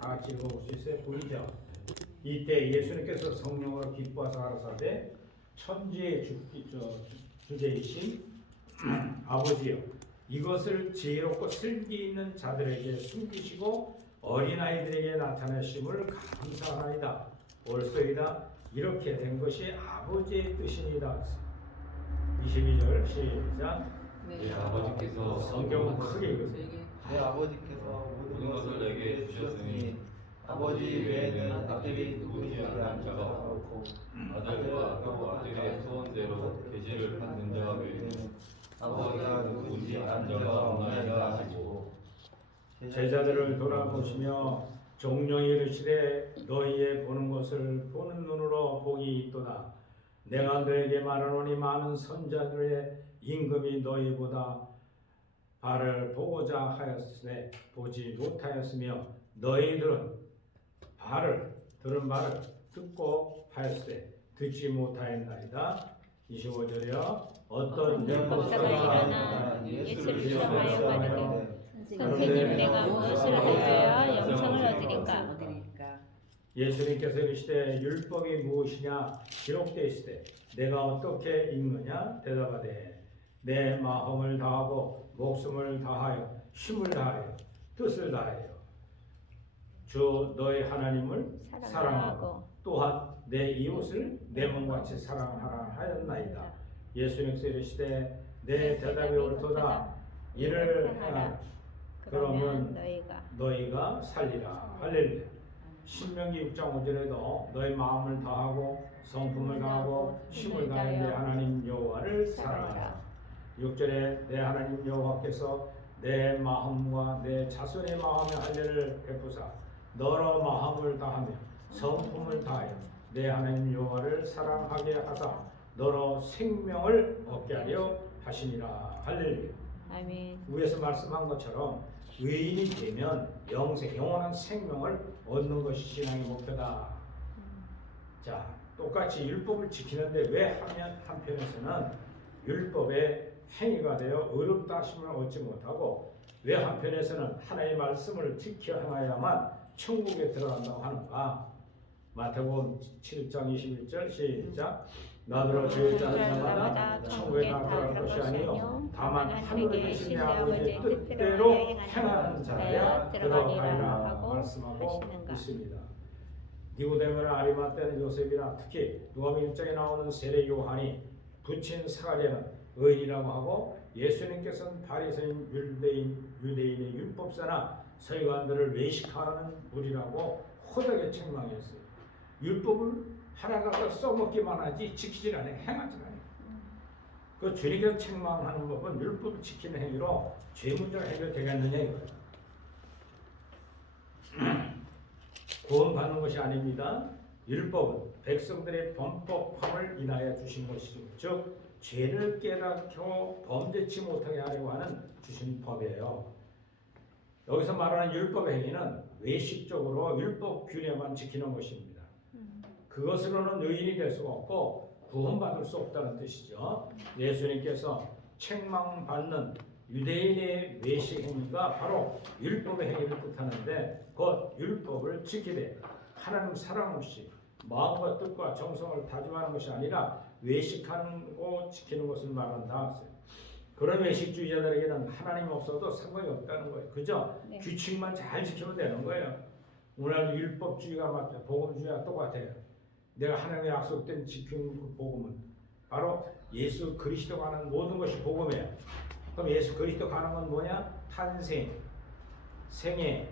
다 같이 읽어볼 수 있어요? 보이죠? 이때 예수님께서 성령으로 기뻐하사 가라사대 천지의 주제이신 아버지여, 이것을 지혜롭고 슬기 있는 자들에게 숨기시고 어린아이들에게 나타내심을 감사하나이다. 옳소이다. 이렇게 된 것이 아버지의 뜻이니이다. 22절 시작. 내 아버지께서 성경은 크게 읽으세요. 내 아버지께서 모든 것을 내게 주셨으니 아버지 외에는 아들이 누구인지 아는 자가 없고 아들과 또 아들의 소원대로 계시를 받는 자 외에는 아버지가 누구인지 아는 자가 없나이다 하시고, 제자들을 돌아보시며 종령이 이르시되 너희의 보는 것을 보는 눈으로 복이 있도다. 내가 너에게 말하노니 많은 선자들의 임금이 너희보다 발을 보고자 하였으되 보지 못하였으며 너희들은 들은 말을 듣고 하였으되 듣지 못하였나이다. 25절이요. 어떤 율법사가 일어나 예수를 시험하여 가르되 선생님, 내가 무엇을 하여야 영생을 얻으리까? 예수님께서 이르시되 율법이 무엇이냐 기록되어 있으되 내가 어떻게 읽느냐 대답하되 내 마음을 다하고 목숨을 다하여 힘을 다하여 뜻을 다하여 주 너의 하나님을 사랑하고 또한 내 이웃을 내 몸같이 사랑하라 하였나이다. 예수님께서 이르시되 내 대답이 옳도다. 이를 하라. 그러면 너희가 살리라. 할렐루야. 신명기 6장 5절에도 너희 마음을 다하고 성품을 다하고 힘을 다해 내 하나님 여호와를 사랑하라. 6절에 내 하나님 여호와께서 내 마음과 내 자손의 마음의 할례를 베푸사 너로 마음을 다하며 성품을 다하여 내 하나님 여호와를 사랑하게 하사 너로 생명을 얻게 하려 하시니라. 할렐루야. 아멘. 위에서 말씀한 것처럼 의인이 되면 영원한 생명을 얻는 것이 신앙의 목표다. 자, 똑같이 율법을 지키는데 왜 한편에서는 율법의 행위가 되어 의롭다 하심을 얻지 못하고 왜 한편에서는 하나님의 말씀을 지켜 행하여야만 천국에 들어간다고 하는가? 마태복음 7장 21절 시작. 나더러 죄 자는 자마다 천국에 들어갈 것이 아니요 다만 하늘에 계신 내 아버지의 뜻대로 행하는 자야 들어가리라 말씀하고 있습니다. 니고데모나 아리마떼는 요셉이나 특히 누가복음 1장에 나오는 세례 요한이 부친 사가랴는 의인이라고 하고 예수님께서는 바리새인 유대인의 율법사나 서기관들을 외식하는 무리라고 호되게 책망했어요. 율법을 하나가 써먹기만 하지 지키질 않아요. 행하질 않아요. 그 주님께서 책망하는 법은 율법을 지키는 행위로 죄 문제가 해결되겠느냐 이거예요. 구원받는 것이 아닙니다. 율법은 백성들의 범법함을 인하여 주신 것이죠. 즉 죄를 깨닫고 범죄치 못하게 하려고 하는 주신 법이에요. 여기서 말하는 율법의 행위는 외식적으로 율법 규례만 지키는 것입니다. 그것으로는 의인이 될 수가 없고 구원받을 수 없다는 뜻이죠. 예수님께서 책망받는 유대인의 외식 행위가 바로 율법의 행위를 뜻하는데 곧 율법을 지키되 하나님 사랑 없이 마음과 뜻과 정성을 다짐하는 것이 아니라 외식하는 거 지키는 것을 말한다. 그런 외식주의자들에게는 하나님 없어도 상관이 없다는 거예요. 그죠? 네. 규칙만 잘 지키면 되는 거예요. 오늘 율법주의가 맞죠. 복음주의가 똑같아요. 내가 하나님의 약속된 지키는 그 복음은 바로 예수 그리스도가 하는 모든 것이 복음이에요. 그럼 예수 그리스도가 하는 건 뭐냐? 탄생, 생애,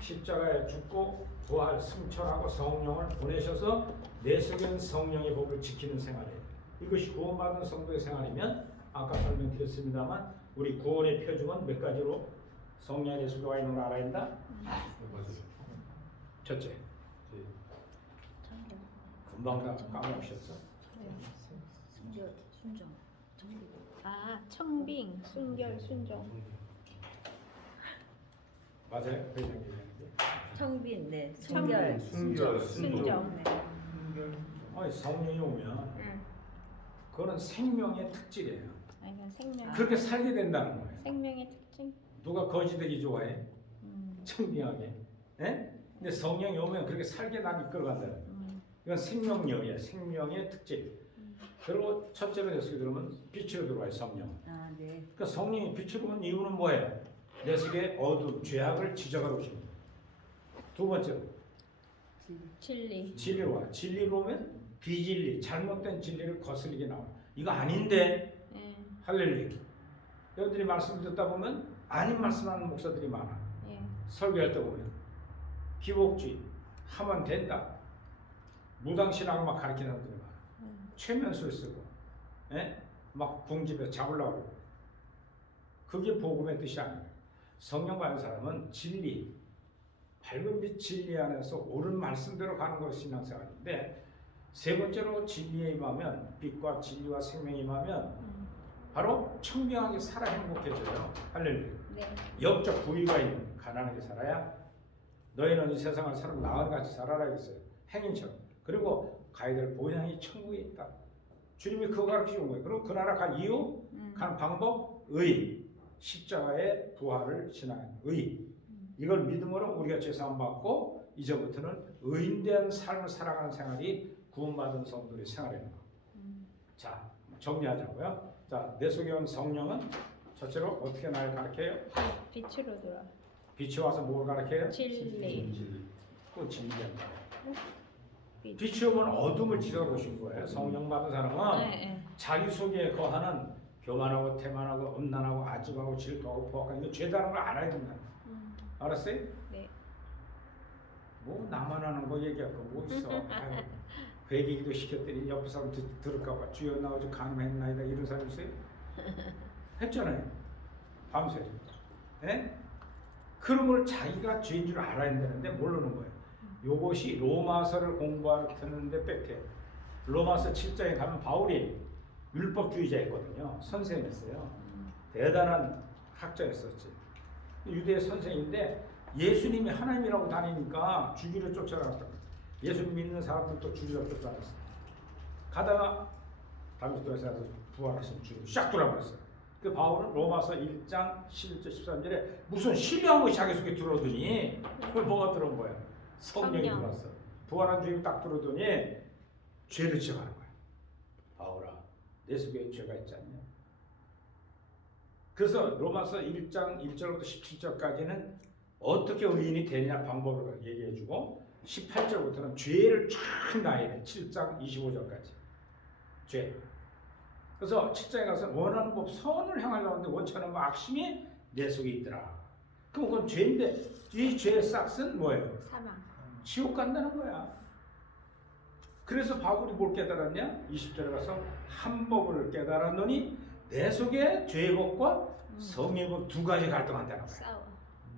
십자가에 죽고 부활, 승천하고 성령을 보내셔서 내 속에 성령의 법을 지키는 생활이에요. 이것이 구원받은 성도의 생활이면 아까 설명드렸습니다만 우리 구원의 표준은 몇 가지로 성령 안에 들어가 있는 걸 알아야 한다? 첫째, 금방 다 까먹으셨어? 순종. 청빙, 순결, 순종. 맞아요? 그 얘기인데. 청빈, 네, 청결, 순결, 순종. 아니 성령이 오면 그거는 생명의 특질이에요. 아니, 생명. 그렇게 살게 된다는 거예요. 생명의 특징. 누가 거지되기 좋아해? 청빙하게. 예? 근데 성령이 오면 그렇게 살게 난 이끌어간다는. 이건 생명력이야. 생명의 특질. 그리고 첫째로 예수 들으면 빛으로 들어와요. 성령. 아, 네. 그러니까 성령이 빛으로 오는 이유는 뭐예요? 내 속에 어둠, 죄악을 지적하러 오십니다. 두 번째로 진리. 진리로 와. 진리로 오면 비진리, 잘못된 진리를 거슬리게 나와. 이거 아닌데 예. 할렐루야. 여러분들이 말씀 듣다 보면 아닌 말씀하는 목사들이 많아. 예. 설교할 때 보면 기복주의 하면 된다. 무당신앙을 막 가르치는 사람들이 많아. 최면술 쓰고, 예? 막 궁집에 잡으려고 그러고. 그게 복음의 뜻이 아니에요. 성령 받은 사람은 진리, 밝은 빛 진리 안에서 옳은 말씀대로 가는 것이 신앙생활인데, 세 번째로 진리에 임하면, 빛과 진리와 생명에 임하면 바로 청명하게 살아 행복해져요. 할렐루야. 네. 영적 부위가 있는 가난하게 살아야 너희는 이 세상을 사람 나은 같이 살아라 했어요. 행인처럼. 그리고 가야 될 본향이 천국에 있다. 주님이 그거 가르치는 거예요. 그리고 그 나라 간 이유, 가는 방법, 의, 십자가의 부활을 신앙하는 의. 이걸 믿음으로 우리가 죄사함 받고 이제부터는 의인된 삶을 살아가는 생활이 구원받은 성도의 생활입니다. 자, 정리하자고요. 자, 내 속에 온 성령은 첫째로 어떻게 나를 가르쳐요? 빛으로 들어. 빛이 와서 뭘 가르쳐요? 진리. 그 진리입니다. 빛. 빛이 오면 어둠을 지적하신 거예요. 성령 받은 사람은 네. 자기 속에 거하는 교만하고 태만하고 음란하고 아집하고 질투하고 포악하는 게 죄다는 걸 알아야 된다. 알았어요? 네. 뭐 나만 하는 거 얘기할 거 뭐 있어. 아유, 회개기도 시켰더니 옆에 사람 들을까 봐 주여 나 어제 간음했나이다 이런 사람 있어요? 했잖아요. 밤새. 예? 그런 걸 자기가 죄인 줄 알아야 되는데 모르는 거예요. 요것이 로마서를 공부하는데 뺏겨. 로마서 7장에 가면 바울이 율법주의자였거든요. 선생이었어요. 대단한 학자였었지. 유대 선생인데 예수님이 하나님이라고 다니니까 주기를 쫓아갔다. 예수님 믿는 사람들도 주기를 쫓아갔어. 가다가 다메섹에서 부활하신 주를 싹 돌아버렸어요. 그 바울은 로마서 1장 11절 13절에 무슨 신뢰한 것이 자기 속에 들어오더니 그걸 뭐가 들어온 거야? 성령이 성령. 들어왔어. 부활한 주님이 딱 들어오더니 죄를 지적하는 거야. 바울아, 내 속에 죄가 있지 않냐? 그래서 로마서 1장 1절부터 17절까지는 어떻게 의인이 되느냐 방법을 얘기해주고 18절부터는 죄를 쫙 나야 돼. 7장 25절까지 죄. 그래서 7장에 가서 원하는 법 선을 행하려고 하는데 원치 않은 악심이 내 속에 있더라. 그럼 그건 죄인데 이 죄의 싹은 뭐예요? 사망. 지옥 간다는 거야. 그래서 바울이 뭘 깨달았냐? 20절에 가서 한 법을 깨달았노니 내 속에 죄의 법과 성의 법 두 가지 갈등한다는 거야. 싸워.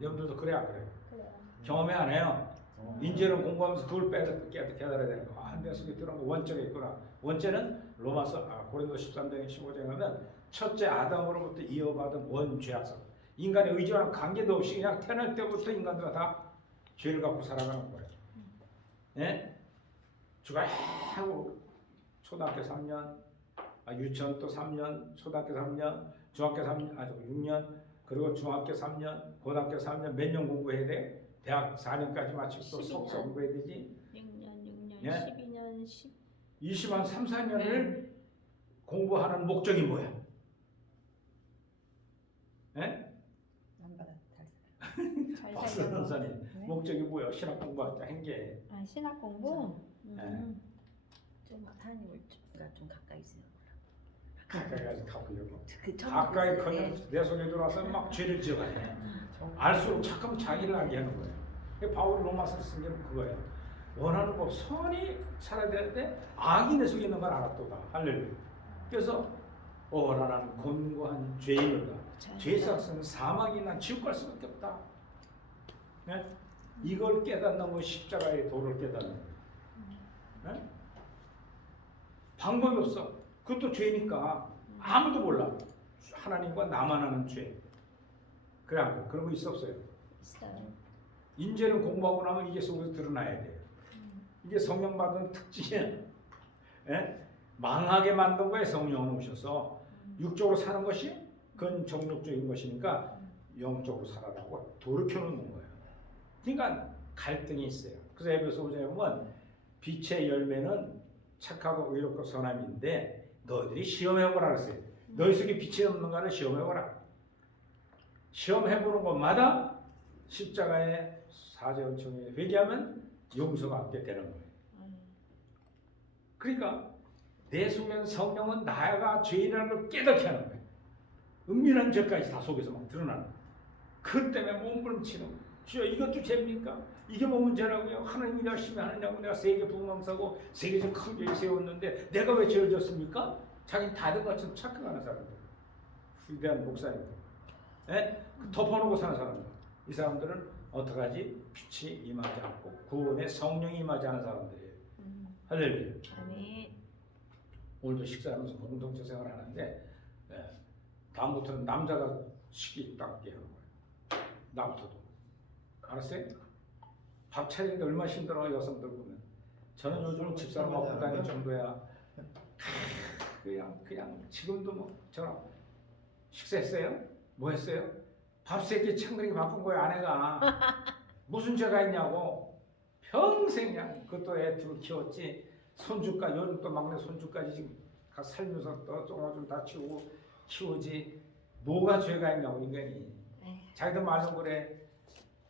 여러분들도 그래 안 그래요? 그래요. 경험해 안 해요? 인재는 공부하면서 그걸 깨달아야 되는 거. 아, 내 속에 들어온 거 원죄가 있구나. 원죄는 로마서 고린도 13장 15장에 가면 첫째 아담으로부터 이어받은 원죄악성. 인간의 의지와는 관계도 없이 그냥 태어날 때부터 인간들은 다 죄를 갖고 살아가는 거예요. 예? 주가 하고 초등학교 3년, 유치원 또 3년, 초등학교 3년, 중학교 3년, 6년, 그리고 중학교 3년, 고등학교 3년 몇 년 공부해야 돼? 대학 4년까지 마치고 또 12년. 석사 공부해야 되지? 6년, 예? 12년, 20한 3, 4년을 공부하는 목적이 뭐야? 예? 잘 박수 살려고. 선생님 네. 목적이 뭐야? 신학 공부할 때 한 게. 아, 신학 공부? 좀 하나님을 좀 가까이 있어요. 가까이 가서 가보려고. 그 처음 가까이 그랬을 커녕 때 내 손에 들어와서 막 죄를 지어가네. 알수록 자꾸 자기를 알게 하는 거예요. 바울이 로마서 쓴 게 그거예요. 원하는 법 선이 살아야 되는데 악이 내 속에 있는 걸 알았도다. 할렐루야. 그래서 나는 곤고한 죄인이다. 죄 삭스는 사망이 난 지옥 갈 수밖에 없다. 네? 이걸 깨닫는 건 십자가의 도를 깨닫는 거예요. 네? 방법이 없어. 그것도 죄니까 아무도 몰라. 하나님과 나만 아는 죄. 그래 안 그래? 그런 거 있어 없어요? 있어요. 인재는 공부하고 나면 이게 속에서 드러나야 돼요. 이게 성령 받은 특징이에요. 예? 망하게 만든 거에 성령은 오셔서 육적으로 사는 것이 그건 정욕적인 것이니까 영적으로 살아라고 돌이켜 놓는 거예요. 그러니까 갈등이 있어요. 그래서 에베소 5장에 보면 빛의 열매는 착하고 의롭고 선함인데 너희들이 시험해보라 그랬어요. 너희 속에 빛이 없는가를 시험해보라. 시험해보는 것마다 십자가의 사죄 요청에 회개하면 용서가 얻게 되는 거예요. 그러니까 내 속에는 성령은 나가 죄인이라는 걸 깨닫게 하는 거예요. 은밀한 죄까지 다 속에서 막 드러나는 거예요. 그 때문에 몸부림치는 거예요. 주여 이것도 죄입니까? 이게 뭐 문제라고요? 하나님이 열심히 하느냐고 내가 세계 부흥왕사고 세계적 큰 교회 세웠는데 내가 왜 죄를 졌습니까? 자기는 다른 것처럼 착각하는 사람들. 위대한 목사님들. 예? 덮어놓고 사는 사람들. 이 사람들은 어떡하지? 빛이 임하지 않고 구원의 성령이 임하지 않은 사람들이에요. 할렐루야. 아멘. 오늘도 식사하면서 공동체 생활을 하는데 다음부터는 남자가 식기 닦게 하는 거예요. 나부터도. 알았어요? 밥 차리는데 얼마나 힘들어 여성들 보면. 저는 요즘은 집사람 먹고 다닐 정도야. 그냥 지금도 뭐 저랑 식사했어요? 뭐 했어요? 밥 세끼 창그리 바쁜 거예요 아내가. 무슨 죄가 있냐고. 평생 그냥 그것도 애 둘 키웠지. 손주까지 요즘 또 막내 손주까지 지금 살면서 또 조금 다 키우지. 뭐가 죄가 있냐고 인간이. 자기도 말도 그래.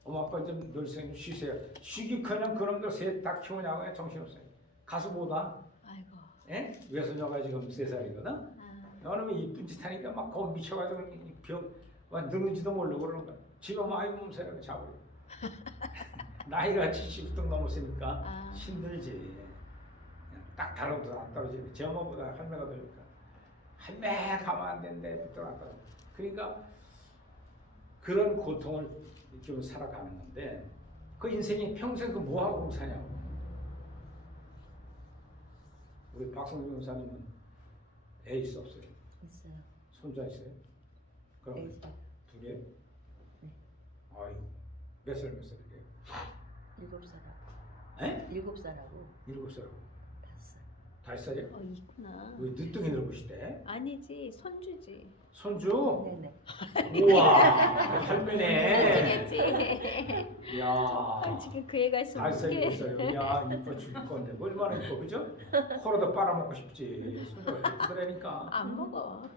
엄마 아빠 좀 널생 쉬세요. 쉬기커녕 그런 거 셋 다 키우냐고 정신없어요. 가수 보다. 아이고. 예? 외손녀가 지금 3살이거든. 너는 이쁜 짓 하니까 막 거기 미쳐가지고 늙은지도 모르고 그러는 거야. 집에 오면 아이고 몸살이라고 잡아요. 나이가 70등 넘었으니까 힘들지. 그냥 딱 다뤄도 안 떨어지네. 제 엄마보다 할매가 되니까. 할매 가면 안 된대. 붙들어 안 떨어져. 그러니까 그런 고통을 좀 살아가는 건데 그 인생이 평생 그 뭐하고 사냐고. 우리 박성준 원사님은 애 있어 없어요? 있어요. 손자 있어요? 그럼 네, 있어요. 두 개? 네. 아이고 몇 살이에요? 7살하고. 에? 7살하고 7살. 5살. 5살이요? 있구나. 왜 늦둥이 늙으시대? 아니지, 손주지. 손주? 네네. 우와 할매네. 손주겠지. 이야 지금 그 애가 있으면 5살 어떡해. 7살이요? 야 이뻐 죽을 건데 얼마나 이뻐 그죠? 코로도 빨아먹고 싶지. 손주가 이쁘다니까. 안 먹어.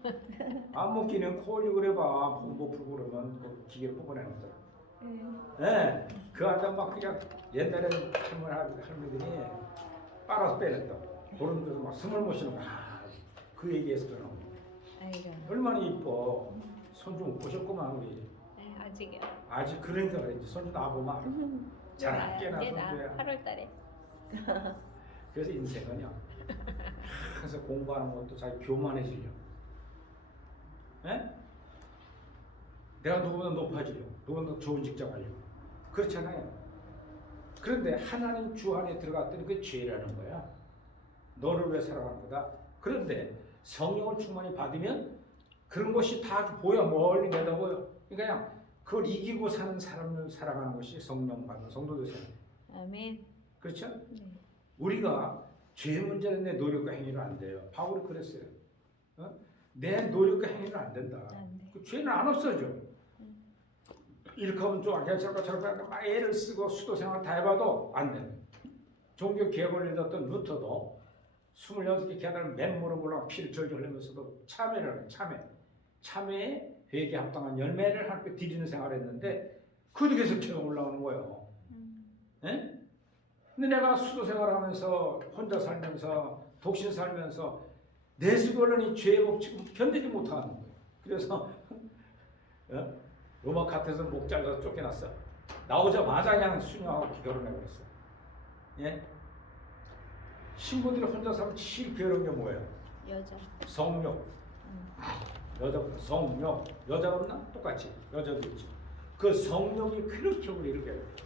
안 먹기는 코 올리고 그래봐. 못 풀고 그러면 그 기계 뽑아내는 거더라. 예, 그 아들 막 그냥 옛날에 할머니들이 빨아서 빼냈다. 그런 데서 막 숨을 못 쉬는 거야. 그 얘기해서 그러는 거야. 아이고. 얼마나 이뻐. 손주 못 보셨구만 우리. 네, 아직이요. 아직 그러니까 그랬지. 손주 나보면 잘안 깨나 손주야. 8월달에. 그래서 인생은요. 그래서 공부하는 것도 자기 교만해지려. 예? 내가 누구보다 높아지려고, 누구보다 좋은 직장 가려고. 그렇잖아요. 그런데 하나님 주 안에 들어갔더니 그게 죄라는 거야. 너를 위해 살아가는 거다. 그런데 성령을 충만히 받으면 그런 것이 다 보여. 멀리 내다보여. 그러니까 그걸 이기고 사는 사람을 살아가는 것이 성령 받는 성도들 생활. 아멘. 그렇죠? 네. 우리가 죄 문제는 내 노력과 행위로 안 돼요. 바울이 그랬어요. 내 노력과 행위는 안 된다. 안 돼. 그 죄는 안 없어져. 이렇게 하면 좋아. 괜찮을까 저럴까 막 애를 쓰고 수도 생활 다 해봐도 안 돼. 종교 개혁을 내었던 루터도 26개 계단을 맨무릎 올라가 피를 절절 흘리면서도 참회를 하는 참회에 회개 합당한 열매를 하나님께 드리는 생활을 했는데 그것도 계속 계속 올라오는 거예요. 예? 근데 내가 수도 생활하면서 혼자 살면서 독신 살면서 내 속에 올라온 이 죄의 법칙을 견디지 못하는 거예요. 그래서 로마 카테에서 목 잘라서 쫓겨났어. 나오자마자 그냥 수녀하고 결혼해버렸어. 예? 신부들이 혼자 살면 제일 괴로운 게 뭐예요? 여자. 성욕. 여자보다 성욕. 여자 없나? 똑같이. 여자도 있지. 그 성욕이 그렇게 우리를 괴롭혀.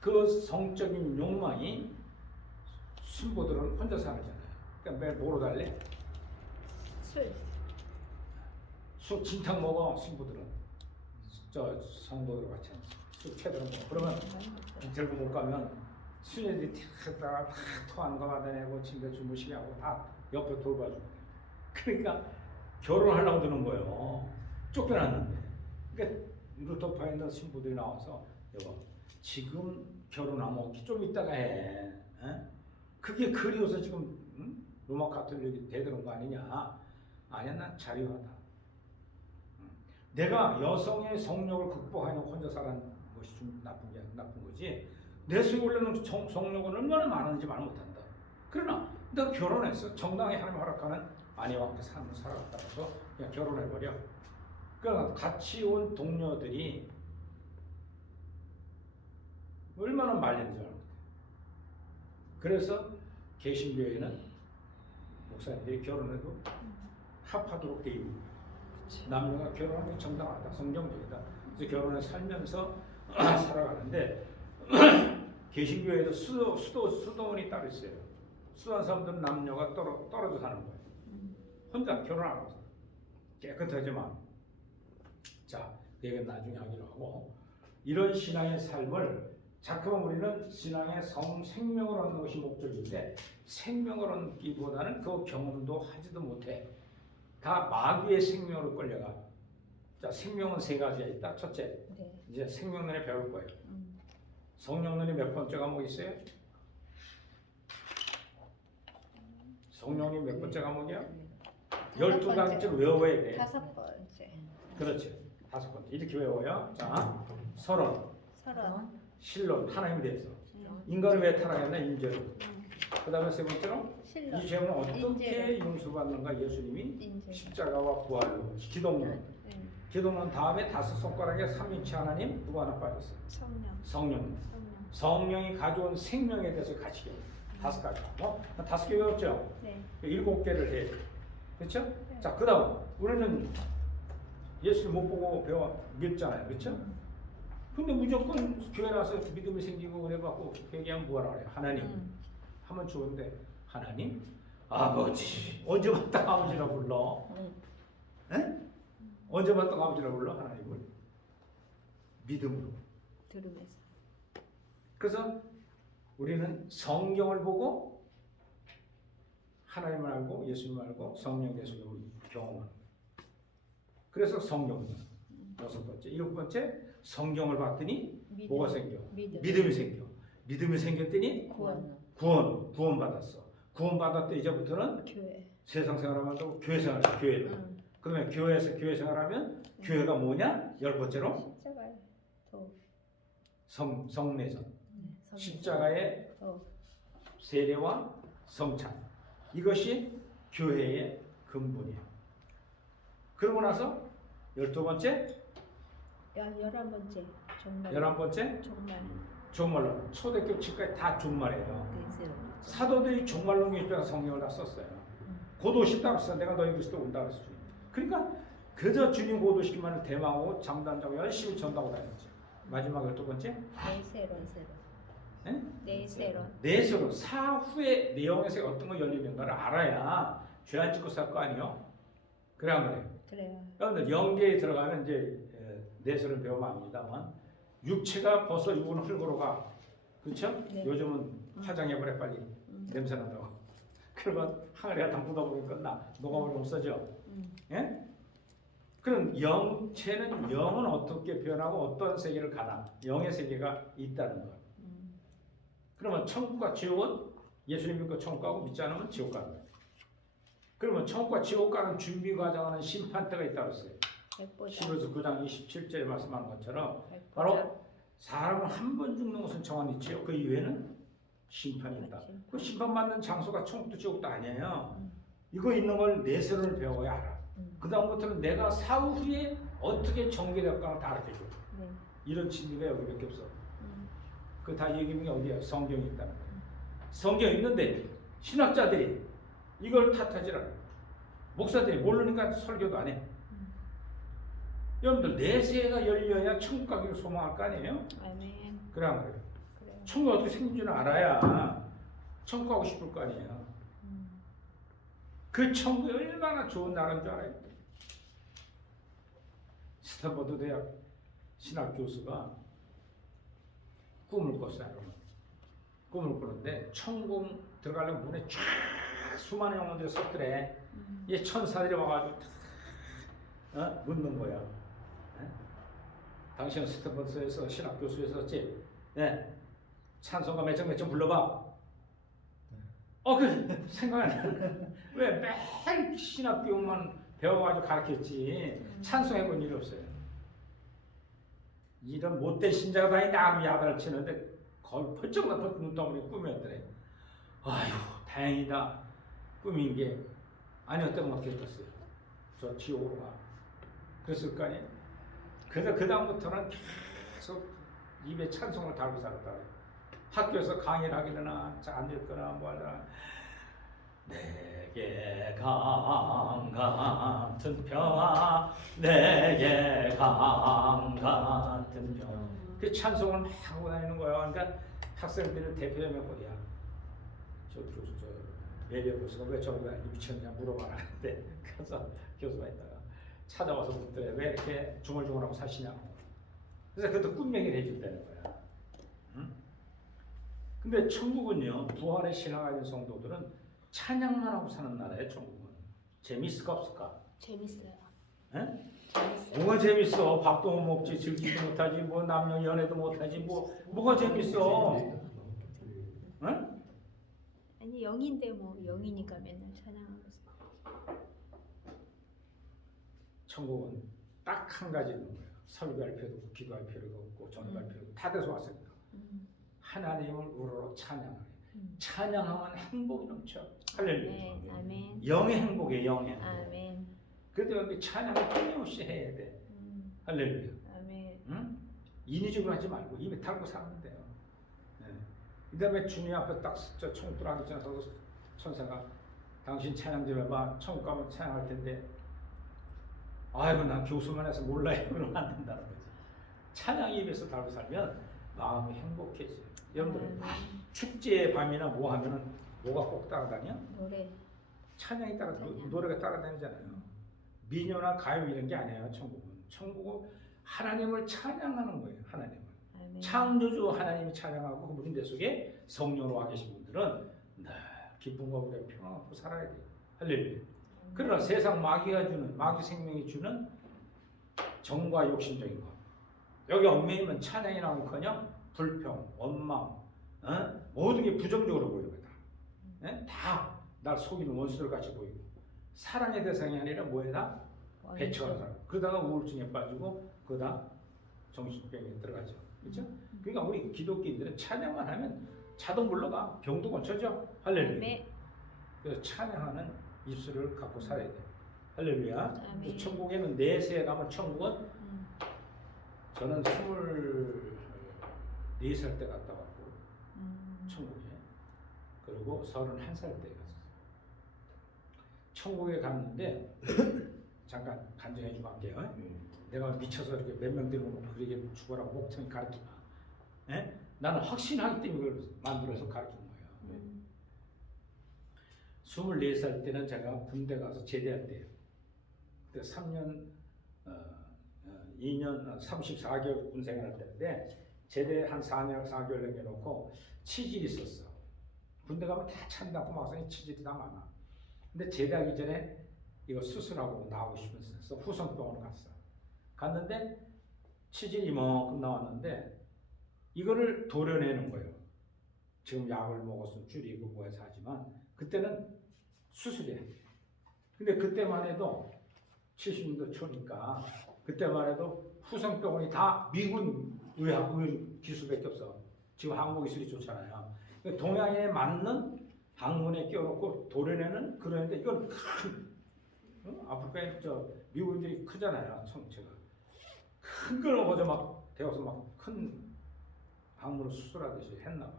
그 성적인 욕망이 신부들은 혼자 살잖아요. 그러니까 매일 뭐로 달래? 술 진탕 먹어 신부들은. 저 성도들 같이 술 캐들은 먹어. 그러면 들고 못 가면 수녀들이 탁 토하는 거 받아내고 침대 주무시게 하고 다 옆에 돌봐주고. 그러니까 결혼하려고 드는 거예요. 쫓겨났는데. 그러니까 루터파에 있는 신부들이 나와서 여보, 지금 결혼하면 좀 이따가 해. 에? 그게 그리워서 지금 응? 로마 가톨릭이 되드는 거 아니냐? 아니야, 난 자유하다. 내가 여성의 성욕을 극복하려고 혼자 살아는 것이 좀 나쁜 거지. 내 속에 올라오는 성욕은 얼마나 많은지 말 못한다. 그러나 내가 결혼해서 정당히 하나님 허락하는 아내와 함께 삶을 살아갔다고 해서 그냥 결혼해버려. 그러니까 같이 온 동료들이 얼마나 말리는지 알아요. 그래서 개신교회는 목사님들이 결혼해도 합하도록 되어 있는 남녀가 결혼하는 게 정당하다, 성경적이다. 그래서 결혼해 살면서 살아가는데 개신교회에도 수도원이 따로 있어요. 수도원 사람들은 남녀가 떨어져 사는 거예요. 혼자 결혼 안 하고 깨끗하지만 자, 그 얘기는 나중에 하기로 하고 이런 신앙의 삶을 자꾸만 우리는 신앙의 생명을 얻는 것이 목적인데 생명을 얻기보다는 그 경험도 하지도 못해. 다 마귀의 생명으로 끌려가. 자, 생명은 세 가지가 있다. 첫째, 네. 이제 생명론에 배울 거예요. 성령론이 몇 번째 과목 있어요? 성령이 몇 번째 과목이야? 12단계를 외워야 돼. 5번째. 그렇지. 5번째. 이렇게 외워요. 자, 서론, 신론, 하나님에 대해서. 인간을 왜 타락했나? 인죄로. 그 다음에 세 번째로 이 죄는 어떻게 용서받는가? 예수님이 인죄로. 십자가와 부활로. 기독론. 기독론 다음에 5손가락에 삼위일체 하나님 누구 하나 빠졌어요? 성령. 성령이 가져온 생명에 대해서 같이 배워요. 5가지. 5개 외웠죠? 네. 7개를 해야 돼요. 그렇죠? 자, 그 다음 우리는 예수를 못 보고 믿잖아요. 그렇죠? 근데 무조건 교회 나서 믿음이 생기고 그래갖고 얘기하면 뭐라 그래요? 하나님 하면 좋은데 하나님? 아버지 언제 봤다 아버지라 불러? 에? 언제 봤다 아버지라 불러? 하나님을 믿음으로. 들으면서. 그래서 우리는 성경을 보고 하나님을 알고 예수님을 알고 성령 예수님을 경험하는 거예요. 그래서 성경론 6번째. 7번째 성경을 봤더니 뭐가 생겨? 믿음이 생겨. 믿음이 생겼더니 구원 받았어. 구원 받았더니 이제부터는 교회. 세상 생활하면서 교회 생활, 교회를. 그러면 교회에서 교회 생활하면 교회가 뭐냐? 10번째로 십자가에 더. 성례전. 십자가의 세례와 성찬. 이것이 교회의 근본이에요. 그러고 나서 12번째, 11번째. 정말. 11번째 종말론. 초대교회 지금까지 다 종말이에요. 사도들이 종말론 입장에서 성경을 다 썼어요. 고도시다 그랬어. 내가 너희 그리스도 온다 그랬어. 그러니까 그저 주님 고도시키만 대망하고 장단자고 열심히 전다고 다녔죠. 마지막 12번째 내세론. 사후의 내용에서 어떤 거 열리는가를 알아야 죄 안 짓고 살 거 아니에요. 그래 안 그래요? 그래요. 여러분들 영계에 들어가면 이제 내세론 배우면 압니다만 육체가 벌써 육은 흙으로 가. 그렇죠? 네. 요즘은 화장해버려 빨리. 냄새 난다고. 그러면 항아리가 담그다 보면 끝나. 녹아버리면 없어져. 예? 그럼 영체는 영은 어떻게 변하고 어떤 세계를 가나? 영의 세계가 있다는 것. 그러면 천국과 지옥은 예수님 믿고 천국 가고 믿지 않으면 지옥 가는 거예요. 그러면 천국과 지옥 가는 준비 과정하는 심판 때가 있다고 했어요. 히브리서 9장 27절에 말씀하는 것처럼 바로 사람은 한 번 죽는 것은 정한이지요. 그 이외에는 심판이 있다. 그 심판받는 장소가 천국도 지옥도 아니에요. 이거 있는 걸 내세론을 배워야 알아. 그 다음부터는 내가 사후 후에 어떻게 전개될까를 다 알려줘. 이런 진리가 여기밖에 없어. 그 다 얘기는 게 어디야? 성경이 있다는 거야. 성경이 있는데 신학자들이 이걸 탓하지 않아요. 목사들이 모르니까 설교도 안 해. 여러분들 내세가 열려야 천국 가기를 소망할 거 아니에요? 아멘. 그래 안 그래요? 천국 어떻게 생긴지는 알아야 천국 가고 싶을 거 아니에요. 그 천국이 얼마나 좋은 나라인 줄 알아요? 스탠퍼드 대학 신학 교수가 꿈을 꿨어요. 꿈을 꾸는데 천국 들어가려면 문에 쫙 수많은 영혼들이 섰더래. 이 천사들이 와가지고 묻는 거야. 당신은 스탠퍼드에서 신학 교수였었지. 네. 찬송가 몇 장 불러봐. 그 생각 안 나. 왜 매일 신학 교육만 배워가지고 가르쳤지. 찬송해본 일이 없어요. 이런 못된 신자가 다니는데 아무 야단을 치는데 거의 펄쩍 나쁜 눈덩이 꿈이었더래. 아휴 다행이다. 꿈인 게 아니었다면 어떻게 했겠어요. 저 지옥으로 가. 그랬을 거 아니에요. 그래서 그 다음부터는 계속 입에 찬송을 달고 살았다. 학교에서 강의를 하기나 앉았거나 뭐 하거나 내게 강 같은 평화 내게 강 같은 평화 그 찬송을 막 하고 다니는 거야. 그러니까 학생들을 대표하면 어디야? 저 교수 저 예배 교수가 왜 저거 미쳤냐 물어봐라 하는데 가서 교수가 있다가 찾아와서 묻더래. 왜 이렇게 중얼중얼하고 사시냐고. 그래서 그것도 꿈얘기를 해준다는 거야. 응? 근데 천국은요, 부활의 신앙 가진 성도들은 찬양만 하고 사는 나라예요. 천국은. 재밌을까 없을까? 재밌어요. 에? 재밌어요. 뭐가 재밌어? 밥도 못 먹지, 즐기도 못하지, 뭐 남녀 연애도 못하지, 뭐가 재밌어? 응? 아니 영인데 뭐 영이니까 맨날 찬양하면서. 천국은 딱 한 가지 있는 거예요. 설교할 필요도 없고, 기도할 필요도 없고, 전도할 필요도 없고, 다 돼서 왔습니다. 하나님을 우러러 찬양하게. 찬양하면 행복이 넘쳐. 할렐루야. 아멘. 아멘. 영의 행복이에요, 영의 행복. 아멘. 그래도 여기 찬양을 끊임없이 해야 돼. 할렐루야. 아멘. 응? 인위적으로 하지 말고 입에 달고 사면 돼요. 네. 그 다음에 주님 앞에 딱 저 총돌하기 전에 서서 천사가 당신 찬양 좀 해봐. 천국 가면 찬양할 텐데 아이고 난 교수만 해서 몰라요. 그러면 안 된다는 거지. 찬양 입에서 달고 살면 마음이 행복해져요. 여러분들 축제의 밤이나 뭐 하면은 뭐가 꼭 따라다녀? 노래. 찬양이 따라 찬양. 노래가 따라다니잖아요. 민요나 가요 이런 게 아니에요. 천국은 하나님을 찬양하는 거예요. 하나님을. 아멘. 창조주 하나님이 찬양하고 그 무슨 데 속에 성령으로 와 계신 분들은 늘 기쁨과 우리의 평안 갖고 살아야 돼요. 할렐루야. 그러나 세상 마귀가 주는 마귀 생명이 주는 정과 욕심적인 것. 여기 얽매이면 찬양이 나오거든요. 불평, 원망, 모든 게 부정적으로 보이거든. 다 날 속이는 원수들 같이 보이고 사랑의 대상이 아니라 뭐에다 배척하는 사람. 그러다가 우울증에 빠지고 그러다 정신병에 들어가죠. 그렇죠? 그러니까 우리 기독교인들은 찬양만 하면 자동 물러가 병도 고쳐져. 할렐루야. 아멘. 그래서 찬양하는 입술을 갖고 살아야 돼. 할렐루야. 아멘. 천국에는 내세에 가면 천국은 저는 24살 때 갔다 왔고 천국에 그리고 31살 때 갔어요. 천국에 갔는데 잠깐 간증해주고 할게요. 내가 미쳐서 이렇게 몇 명 들고 그렇게 죽어라고 목청이 가르치나. 나는 확신하기 때문에 그걸 만들어서 가르친 거예요. 24살 때는 제가 군대 가서 제대할 때예요. 그때 3년 2년 34개월 군 생활할 때인데 제대 한 4년 4개월 남겨놓고 치질이 있었어. 군대 가면 다 찬다고 막상 치질이 다 많아. 근데 제대하기 전에 이거 수술하고 나오고 싶어서 후성병원을 갔어. 갔는데 치질이 이만큼 나왔는데 이거를 도려내는 거예요. 지금 약을 먹어서 줄이고 뭐해서 하지만 그때는 수술해야 돼. 근데 그때만 해도 70년도 초니까 그때만 해도 후성병원이 다 미군 의학 기술밖에 없어. 지금 한국 기술이 좋잖아요. 동양에 맞는 학문에 끼워놓고 도려내는 그런데 이건 큰 아프리카에 저 미국인들이 크잖아요. 성체가 큰 걸 얻어 막 대어서 막 큰 학문을 수술하듯이 했나 봐.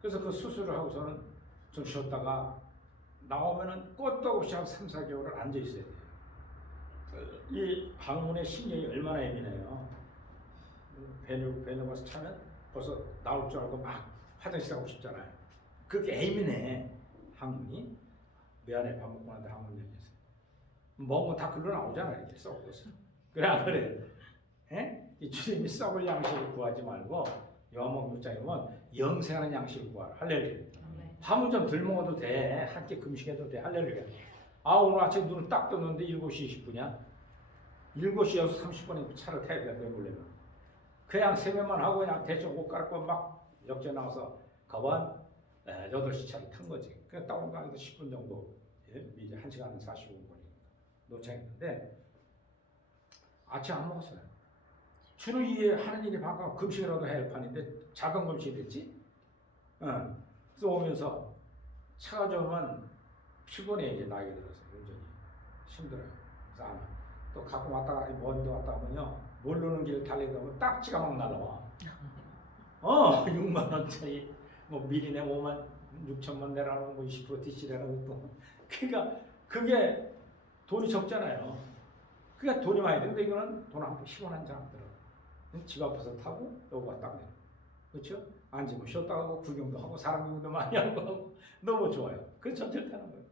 그래서 그 수술을 하고서는 좀 쉬었다가 나오면은 껐도 없이 한 3, 4개월을 앉아 있어야 돼요. 이 학문의 신경이 얼마나 예민해요. 배뇨 가서 차면 벌써 나올 줄 알고 막 화장실 가고 싶잖아요. 그렇게 예민해 학문이. 미안해 밥 먹고 나는데 학문 얘기했어. 먹으면 다 글로 나오잖아 이렇게 썩어서. 그래 안 그래? 이 주님이 썩을 양식을 구하지 말고 요한복음 6장에 보면 영생하는 양식을 구하라. 할렐루야. 밥은 좀 덜 먹어도 돼. 한 끼 금식해도 돼. 할렐루야. 아 오늘 아침 눈을 딱 떴는데 7시 20분이야. 7시 30분에 차를 타야 돼, 매물려면. 그냥 세면만 하고 그냥 대충 옷 갈아입고 막 역전 나와서 가반 8시 차를 탄 거지. 그냥 다운 가기도 10분 정도, 이제 1시간 45분 노차했는데 아침 안 먹었어요. 주로 하는 일이 바꿔 금식이라도 해야 할 판인데 작은 금식이 됐지. 그래서 오면서 차가 좋으면 피곤해 이제 나게 들어서 운전이 힘들어요. 그래서 또 가끔 왔다가 먼데 왔다 하면요 모르는 길 달리다 보면 딱지가 막 날아와. 6만 원짜리 뭐 미리 내 5만 6천만 내라는 거 20% DC라는 것도 그러니까 그게 돈이 적잖아요. 그러니까 돈이 많이 드는데 이거는 돈 한 10원 한 장 안 들어. 집 앞에서 타고 여기 왔다 그래. 그렇죠? 앉으면 쉬었다 하고 구경도 하고 사람 구경도 많이 하고 너무 좋아요. 그래서 전철 타는 거예요.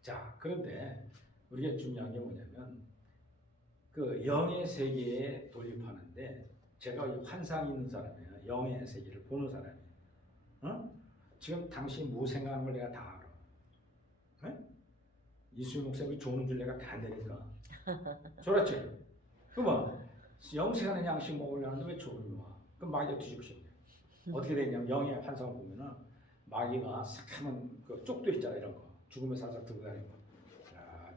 자, 그런데 우리가 중요한 게 뭐냐면 그 영의 세계에 돌입하는데 제가 환상이 있는 사람이에요. 영의 세계를 보는 사람이에요. 지금 당신 뭐 생각하는 걸 내가 다 알아. 이수영 목사님이 좋은 줄 내가 다 내니까. 그렇지? 그러면 영생하는 양식 먹으려는데 왜 좋은 거야? 그럼 마귀가 뒤집어 씌워. 어떻게 되냐면 영의 환상을 보면은 마귀가 새카만 그 쪽들 있잖아 이런 거 죽음의 살짝 들고 다니는 거. 자,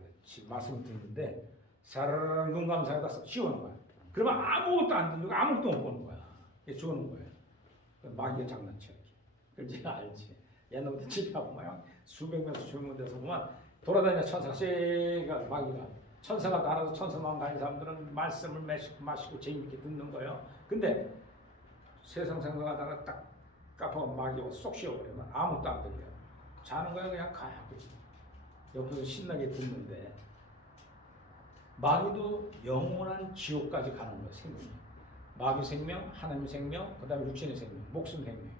말씀을 듣는데 사르르 눈 감사에다 씌우는 거야. 그러면 아무것도 안 들리고 아무것도 못 보는 거야. 이게 죽는 거예요. 마귀가 장난쳐. 그걸 제가 알지. 옛날부터 집에 가보면 수백 명 수천 명 돼서 보면 돌아다니는 천사가 마귀가 천사가 날아서 천사만 가는 사람들은 말씀을 마시고 재미있게 듣는 거예요. 근데 세상 생각하다가 딱 까파가 마귀가 쏙 씌워버리면 아무것도 안 들려요. 자는 거야 그냥 가만히 옆에서 신나게 듣는데 마귀도 영원한 지옥까지 가는 거예요. 생명이. 마귀 생명, 하나님 생명, 그 다음에 육신의 생명, 목숨 생명.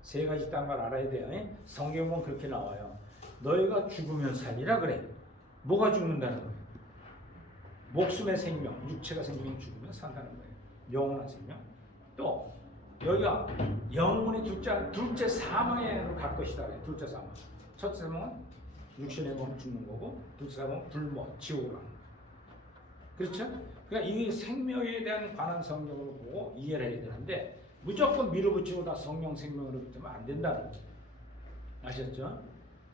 세 가지 있다는 걸 알아야 돼요. 성경 보면 그렇게 나와요. 너희가 죽으면 살리라 그래. 뭐가 죽는다는 거예요? 목숨의 생명, 육체가 생명이 죽으면 산다는 거예요. 영원한 생명. 또 여기가 영원히 둘째 사망으로 갈 것이다. 둘째 사망. 첫 사망은 육신의 몸 죽는 거고, 둘째 사망은 불모, 지옥으로 가는 거예요. 그렇죠? 그러니까 이 생명에 대한 관한 성경을 보고 이해를 해야 되는데 무조건 밀어붙이고 다 성령 생명으로 붙으면 안 된다는 거예요. 아셨죠?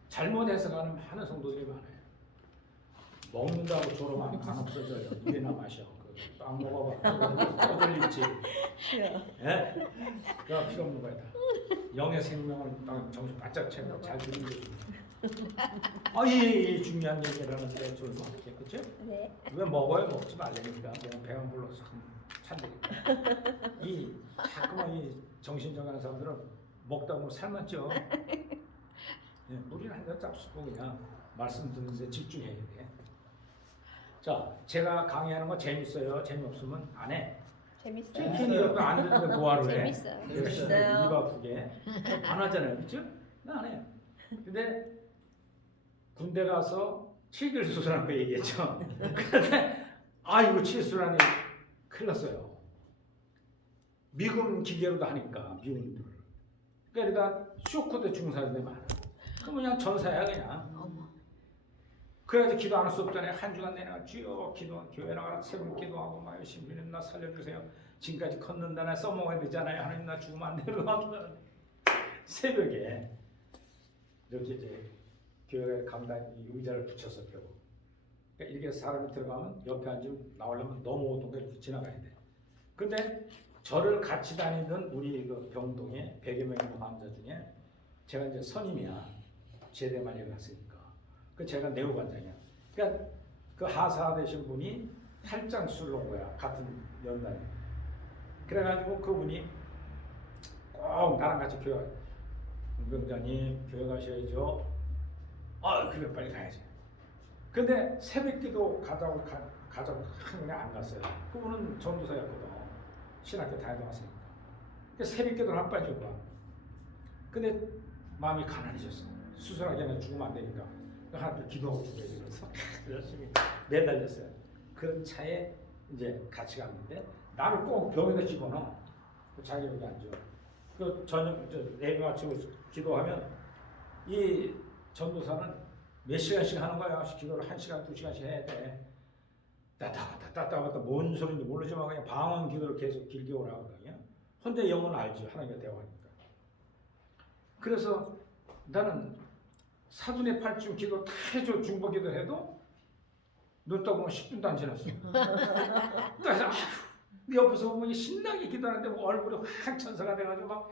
잘못 해석하는 많은 성도들이 많아요. 먹는다고 졸업하면 간 없어져요. 물이나 마셔. 빵 먹어봐. 떠들리지. 예? 그거 필요 없는 거야. 영의 생명을 정신 바짝 차리고 잘 들은 게 예, 중요한 얘기라는데 저도 어떻게 그죠? 네. 왜 먹어요? 먹지 말라니까. 그냥 배만 불러서 찬다니까. 이 자꾸만 이 정신 정하는 사람들은 먹다 보면 살만죠. 예, 물이나 한잔 짭수고 그냥 말씀 듣는데 집중해야 돼. 자, 제가 강의하는 거 재밌어요? 재미없으면 안 해. 재밌어요. 재밌어요. 안 듣는데 뭐하러 해? 재밌어요. 재밌어요. 입 아프게 안 하잖아요, 그렇죠? 나 안 해요. 근데 군대 가서 7개월 수술한 거 얘기했죠. 그런데 이거 치수라니 큰일 났어요. 미군 기계로도 하니까 미군들. 그러니까 쇼크도 죽은 사람들이 많아요. 그럼 그냥 전사야 그냥. 그래야지 기도 안 할 수 없잖아요. 한 주간 내내 주여 기도, 교회 나가라 새벽 기도하고 막 열심히 하나님 나 살려주세요. 지금까지 컸는데 나 써먹어야 되잖아요. 하나님 나 죽으면 안 되는 새벽에 이렇게 이제 교회 강단 의자를 붙여서 펴고 그러니까 이렇게 사람이 들어가면 옆에 앉으면 나오려면 너무 오동가 이렇게 지나가야 돼. 근데 저를 같이 다니던 우리 그 병동에 100여 명의 환자 중에 제가 이제 선임이야. 제대 만약에 갔으니까. 그 제가 내후관장이야. 그러니까 그 하사 되신 분이 탈장수를 온 거야. 같은 연단에. 그래가지고 그분이 꼭 나랑 같이 교회 병장님 교회 가셔야죠. 그래 빨리 가야지. 근데 새벽기도 가자고 하는데 안 갔어요. 그분은 전도사였거든. 신학교 다니다 왔으니까. 새벽기도를 한 빨리 좀 봐. 근데 마음이 가난해졌어. 수술하기 전에 죽으면 안 되니까. 하나님 기도하고 죽어야지. 그래서 열심히 매달렸어요. 그 차에 이제 같이 갔는데 나를 꼭 병에다 집어넣어. 자기 여기 앉아. 그 저녁 예배 마치고 기도하면 이 전도사는 몇 시간씩 하는 거야. 기도를 1시간, 2시간씩 해야 돼. 따따따따따 뭔 소리인지 모르지만 그냥 방언 기도를 계속 길게 오라거든요. 혼자 영은 알지 하나님과 대화하니까. 그래서 나는 사돈의 팔중 기도 다 해줘 중보 기도 해도 눈 떠보면 10분도 안 지났어. 그래서 네 옆에서 보면 신나게 기도하는데 뭐 얼굴이 확 천사가 돼가지고 막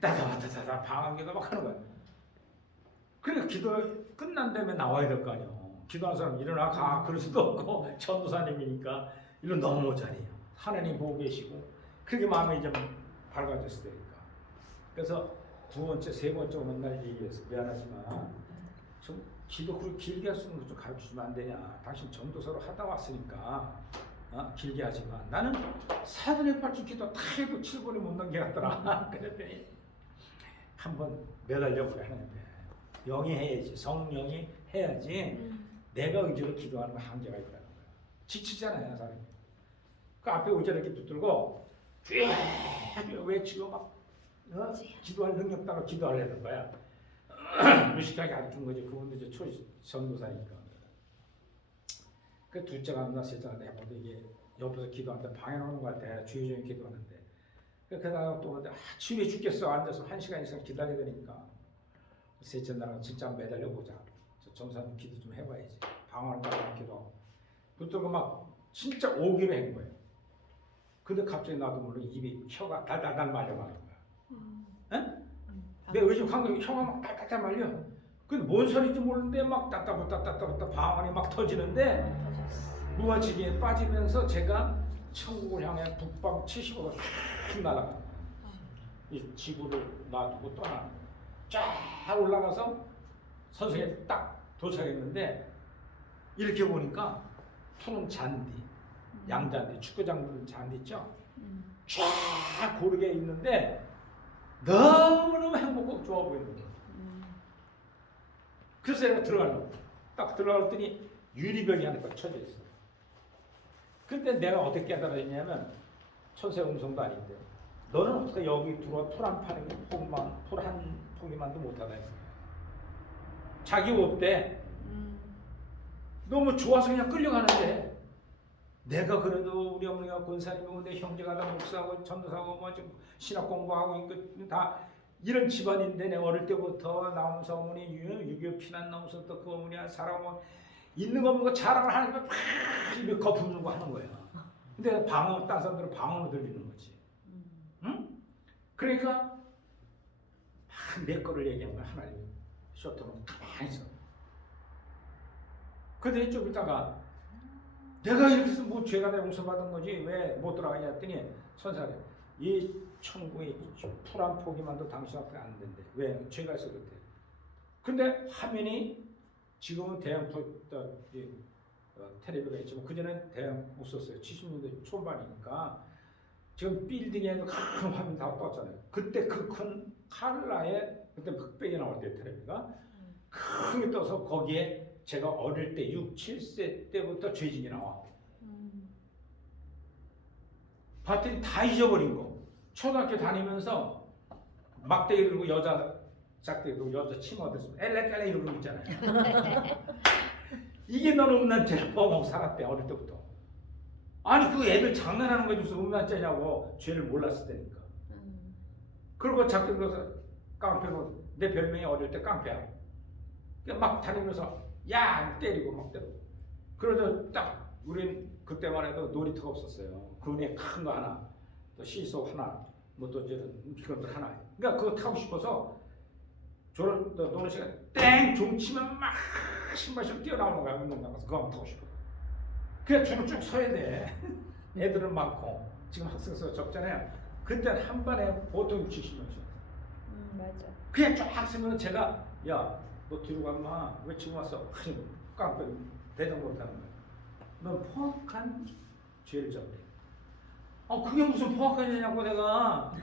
따다다다다 방언 기도 막 하는 거야. 그러니까 기도 끝난 다음에 나와야 될 거 아니야. 기도하는 사람 일어나 가 그럴 수도 없고 전도사님이니까 일로 넘어오자니요. 하나님 보고 계시고 그렇게 마음이 좀 밝아졌을 때니까. 그래서 두 번째, 세 번째 오는 날 얘기해서 미안하지만 좀 기도 그렇게 길게 할 수 있는 거 좀 가르쳐 주면 안 되냐. 당신 전도사로 하다 왔으니까 길게 하지만 나는 사돈의 팔중 기도 다 해도 7번이 못 넘겨갔더라. 그랬더니 한번 매달려 보래 하나님. 영이 해야지. 성령이 해야지. 내가 의지로 기도하는 거 한계가 있다는 거야. 지치잖아요, 사람이. 그 앞에 의자를 이렇게 붙들고 쭉 외치고 막 기도할 능력 따라 기도하려는 거야. 무식하게 안 준 거지. 그분도 이제 전도사니까. 그 둘째가 안 나, 셋째가 내가 봐도 이게 옆에서 기도하는데 방해하는 것 같아. 주의적인 기도하는데. 그러다가 또 치유해 죽겠어. 앉아서 1시간 이상 기다려야 되니까. 셋째 날은 진짜 매달려 보자. 전사님 기도 좀 해봐야지. 방언을 따라 기도. 붙들고 막 진짜 오기로 한 거예요. 근데 갑자기 나도 모르게 입이 혀가 달달달 말려가는 거야. 내 의심 감각이 혀가 막 달달달 말려. 근데 뭔 소리인지 모르는데 막 따따부따 방언이 막 터지는데 무아지기에 빠지면서 제가 천국을 향해 북방 70으로 휙 날아가는 거야. 이 지구를 놔두고 떠나는 거야. 쫙 올라가서 선생님이 딱 도착했는데 이렇게 보니까 푸른 잔디, 양잔디, 축구장 잔디 있죠? 쫙 고르게 있는데 너무너무 행복하고 좋아 보이는 거예요. 그래서 내가 들어가려고 딱 들어갔더니 유리벽이 하나 딱 쳐져 있어. 근데 내가 어떻게 깨달았냐면 천사의 음성도 아닌데 너는 어떻게 여기 들어와 풀 한 포기만도 못하다 했어. 자기 없대. 너무 좋아서 그냥 끌려가는데 내가 그래도 우리 어머니가 권사님이고 내 형제가 다 목사하고 전도사하고 뭐 지금 신학 공부하고 다 이런 집안인데 내가 어릴 때부터 나오면서 어머니 6.25 피난 나오면서 또 그 어머니가 살아오면 있는 거 없는 거 자랑을 하니까 막 입에 거품 물고 하는 거야. 근데 방언 딴 사람들은 방언으로 들리는 거지. 응? 그러니까 막 내 거를 얘기한 거야. 하나님 쇼트는 가만히 있어. 근데 좀 있다가 내가 이렇게 해서 뭐 죄가 내 용서받은 거지 왜 못 들어가냐 했더니 천사래 이 천국에 풀 한 포기만도 당신 앞에 안 된대. 왜? 죄가 있어 그때. 근데 화면이 지금은 대형 텔레비가 있지만 그전엔 대형 없었어요. 70년대 초반이니까 지금 빌딩에도 큰 화면 다 떴잖아요. 그때 그 큰 칼라에 그때 흑백이 나올 때 텔레비가 크게 떠서 거기에 제가 어릴 때 6, 7세 때부터 죄진이 나와. 봤더니 다 잊어버린 거. 초등학교 다니면서 막대기 들고 여자 짝대기 들고 여자 치마 들고 엘레깔레 이러고 있잖아요. 이게 너는 음란죄를 뻥하고 살았대 어릴 때부터. 아니 그 애들 장난하는 거지 무슨 음란죄냐고. 죄를 몰랐을 때니까. 그리고 짝대기 들어서 깡패로 내 별명이 어릴 때 깡패야. 막 다니면서 야 때리고 막 때리고. 그러자 딱 우린 그때만 해도 놀이터가 없었어요. 그네 큰 거 하나, 또 시소 하나, 뭐 또 이런 그것들 하나. 그러니까 그거 타고 싶어서 저런 노는 시간 땡 종치면 막 신발처럼 뛰어나오는 거야. 운동 나가서 그거 한번 타고 싶어. 그냥 줄을 쭉 서야 돼. 애들은 많고 지금 학생 수가 적잖아요. 그때는 한 반에 보통 70명씩. 맞아. 그냥 쫙 쓰면 제가 야 너 뒤로 가마 왜 지금 왔어? 깜빡 대답 못하는 거야. 넌 포악한 죄를 졌대. 그게 무슨 포악한 죄냐고 내가.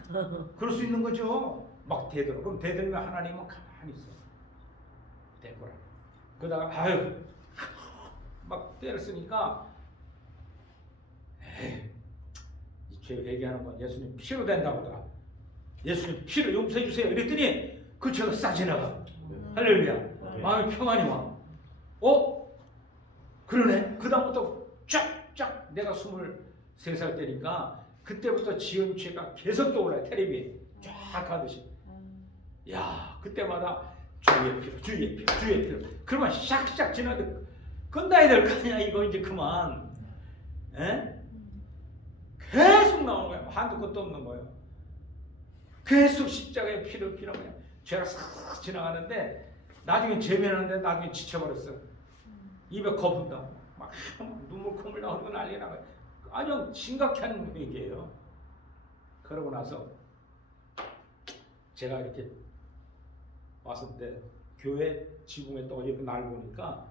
그럴 수 있는 거죠. 막 대들어. 그럼 대들면 하나님은 가만히 있어. 대거라. 그러다가 아유 막 때렸으니까 에이 이 죄 회개하는 건 예수님 피로 된다고 하더라. 예수님 피로 용서해 주세요. 이랬더니 그 죄가 싹 지나가. 마음에 평안이 와. 그러네. 그 다음부터 쫙 내가 23살 때니까 그때부터 지연치가 계속 떠올라요. 텔레비에 쫙 가듯이. 야, 그때마다 주의 필요, 주의 필요, 주의 필요. 그러면 샥샥 지나는데 끝나야 될 거 아니야. 이거 이제 그만. 에? 계속 나오는 거야. 한두 끝도 없는 거예요. 계속 십자가의 피를 피는 거야. 죄가 싹 지나가는데 나중에 재면하는데 나중에 지쳐버렸어. 입에 거품 나고 막 눈물 콧물 나오고 난리 나고 아주 심각한 얘기예요. 그러고 나서 제가 이렇게 왔을 때 교회 지붕에 떠 이렇게 날 보니까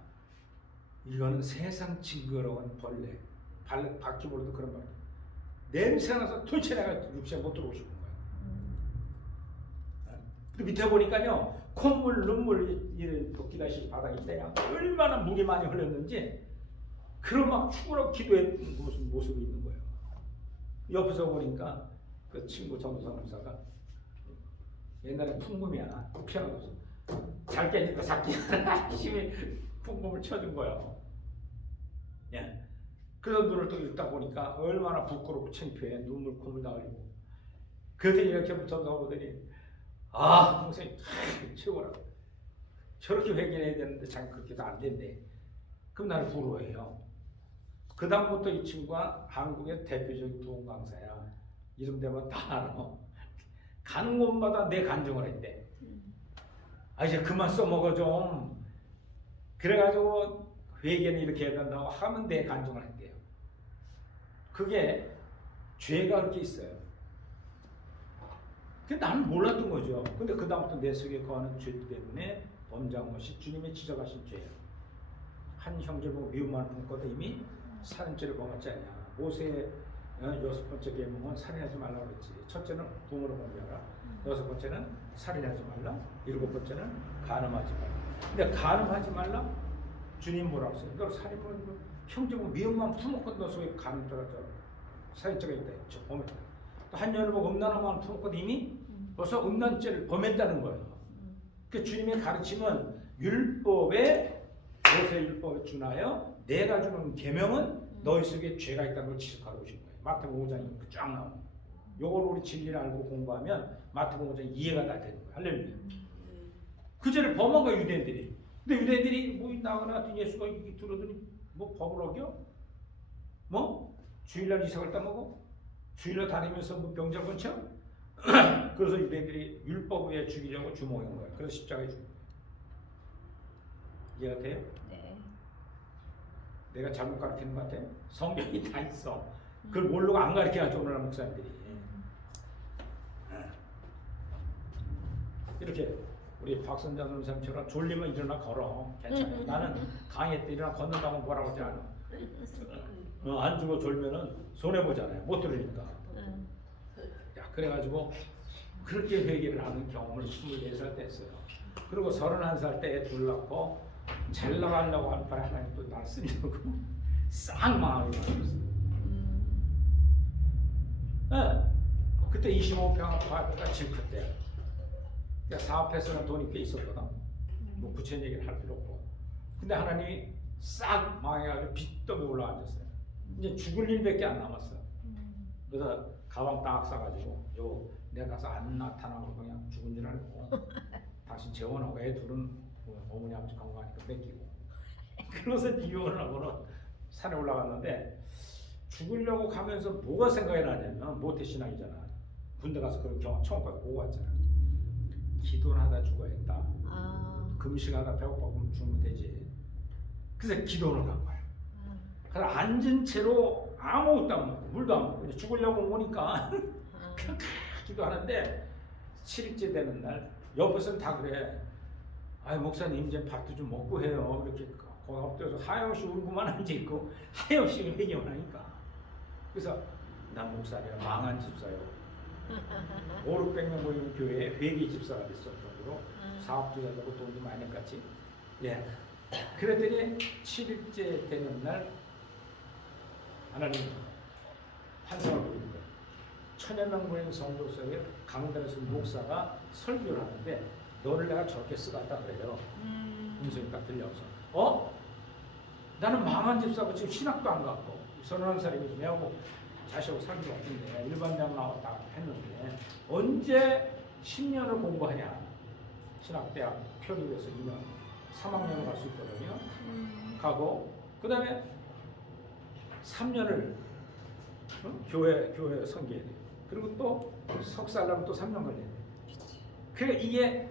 이거는 세상 징그러운 벌레, 바퀴벌레도 그런 말이에요. 냄새 나서 도대체 내가 육지에 못 들어오고 싶은 거예요. 그 밑에 보니까요 콧물, 눈물 이런 도끼다시 바닥이 있대요. 얼마나 물이 많이 흘렀는지 그런 막 죽으라고 기도했던 모습이 있는 거예요. 옆에서 보니까 그 친구 정우성 목사가 옛날에 풍금이야. 피아노 잘 깨니까 작게 열심히 풍금을 쳐준 거예요. 예. 그래서 눈을 또 읽다 보니까 얼마나 부끄럽고 창피해. 눈물 콧물 나오고. 그랬더니 이렇게 붙어서 보더니 아, 목사님 최고라고. 저렇게 회개해야 되는데 자기 그렇게도 안 된대. 그럼 나를 부러워해요. 그 다음부터 이 친구가 한국의 대표적인 도움 강사야. 이름 대면 다 알아. 가는 곳마다 내 간증을 했대. 아, 이제 그만 써먹어 좀. 그래가지고 회개는 이렇게 해야 된다고 하면 내 간증을 했대요. 그게 죄가 그렇게 있어요. 근데 나는 몰랐던 거죠. 근데 그 다음부터 내 속에 거하는 죄 때문에 범죄한 것이 주님이 지적하신 죄예요. 한 형제 보고 미움만 품거든 이미 살인죄를 범했지 않냐. 모세의 6번째 계명은 살인하지 말라고 그랬지. 첫째는 부모를 범죄하라. 6번째는 살인하지 말라. 7번째는 간음하지 말라. 근데 간음하지 말라? 주님 뭐라고 했어요? 너 살인범 형제 보고 미움만 품었거든 너 속에 간음죄가 살인죄가 있다 했죠. 범했다. 또 한 여인을 보고 음란한 품었거든 이미 벌써 음란죄를 범했다는 거예요. 그 주님의 가르침은 율법에 모세 율법에 준하여 내가 주는 계명은 너희 속에 죄가 있다는 걸 지적하고 오신 거예요. 마태복음 5장이 쫙 나오는 거예요. 요걸 우리 진리를 알고 공부하면 마태복음 5장 이해가 다 되는 거예요. 할렐루야. 그 죄를 범한 거예요 유대인들이. 근데 유대인들이 뭐 나가나 예수가 들어더니 뭐 법을 어겨? 뭐 주일날 이삭을 따먹어? 주일날 다니면서 뭐 병자 건쳐? 그래서 유대인들이 율법 위에 죽이려고 주목한 거예요. 그래서 십자가에 죽인 거예요. 이해가 돼요? 네. 내가 잘못 가르치는 것 같아요? 성경이 다 있어. 그걸 모르고 안 가르쳐가지고 오늘날 목사님들이 이렇게 우리 박선장 선생님처럼 졸리면 일어나 걸어. 괜찮아요. 나는 강의 때 일어나 걷는다고 뭐라고 하지 않아. 안 주고 졸면은 손해보잖아요. 못 들으니까. 야, 그래가지고 그렇게 회개를 하는 경험을 24살 때 했어요. 그리고 31살 때 둘 낳고 잘 나가려고 할 바에 하나님 또 날 쓰려고 싹 마음이 맞았어요. 네. 그때 25평 아파트가 집 컸대요. 사업해서는 돈이 꽤 있었거든. 뭐 구체적인 얘기를 할 필요 없고. 근데 하나님이 싹 망해가지고 빚더미 올라앉았어요. 이제 죽을 일밖에 안 남았어. 그래서 가방 딱 싸가지고 요 내가 가서 안 나타나고 그냥 죽은 줄 알고 당신 재혼하고 애 둘은 어머니 아버지 건강하니까 뺏기고 그래서 이혼을 하고는 산에 올라갔는데 죽으려고 가면서 뭐가 생각이 나냐면 모태신앙이잖아. 군대 가서 그런 경험 처음 보고 왔잖아. 기도를 하다 죽어야겠다. 금식하다 배고파면 죽으면 되지. 그래서 기도를 간 거야. 그래서 앉은 채로 아무것도 안 먹고 물도 안 먹고 죽으려고 오니까 그냥 기도하는데 7일째 되는 날 옆에서는 다 그래. 아 목사님 이제 밥도 좀 먹고 해요. 이렇게 거기 엎드려서 하염없이 울고만 앉아있고 하염없이 회개만 하니까. 그래서 난 목사님 망한 집사요. 500~600명 모이는 교회에 회개 집사가 됐을 정도로 사업도 잘 되고 돈도 많이 냈겠지. 예. 그랬더니 7일째 되는 날 하나님 환상을 보이는 거예요. 1000여 명 모이는 성도 속에 강단에서 목사가 설교를 하는데 너를 내가 저렇게 쓰겠다 그래요. 음성이 딱 들려서 나는 망한 집사고 지금 신학도 안 갔고 서른한 살이면서 내하고 자식하고 사귄 적 없는데 일반 대학 나왔다 했는데 언제 10년을 공부하냐? 신학대학 표류해서 2년 3학년을 갈 수 있거든요. 가고 그 다음에 3년을 교회 섬겨야 돼요. 그리고 또 석사하려면 또 3년 걸려야 돼요. 그러니까 이게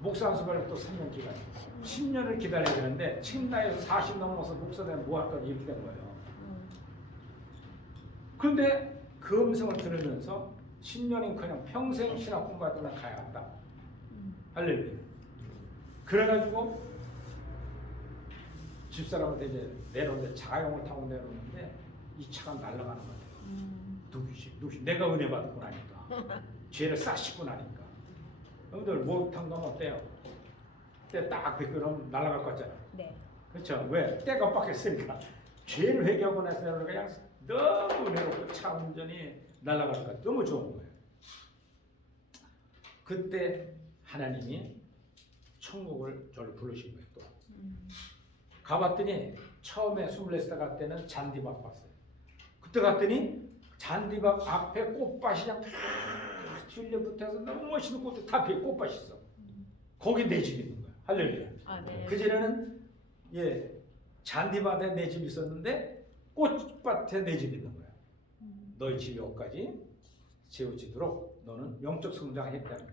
목사 연수하려면 또 3년 기간이에요. 10년을 기다려야 되는데 지금 나이에서 40 넘어서 목사 되면 뭐 할 거냐 이렇게 된 거예요. 그런데 그 음성을 들으면서 10년이nk녕 평생 신학 공부하다가 가야 한다. 할렐루야. 그래가지고 집사람한테 이제 내려오는데 자가용을 타고 내려오는데 이 차가 날아가는 거예요. 누구시? 내가 은혜 받고 나니까 죄를 싹 씻고 나니까. 여러분들 목욕탕 가면 어때요? 때 딱 빗그러면 날아갈 것 같잖아. 네. 그렇죠? 왜? 때가 빡했으니까 죄를 회개하고 나서 그냥 너무 은혜롭고 차 운전이 날아가니까 너무 좋은 거예요. 그때 하나님이 천국을 저를 부르신 거예요. 또 가봤더니 처음에 24살 갈 때는 잔디밭 봤어요. 그때 갔더니 잔디밭 앞에 꽃밭이 그냥 튤립부터 너무 멋있는 꽃도 다 피어 꽃밭이 있어. 거기 내 집이 있는 거야. 할렐루야. 아, 네. 그전에는 잔디밭에 내 집이 있었는데 꽃밭에 내 집이 있는 거야. 너희 집이 여기까지 세워지도록 너는 영적 성장했다는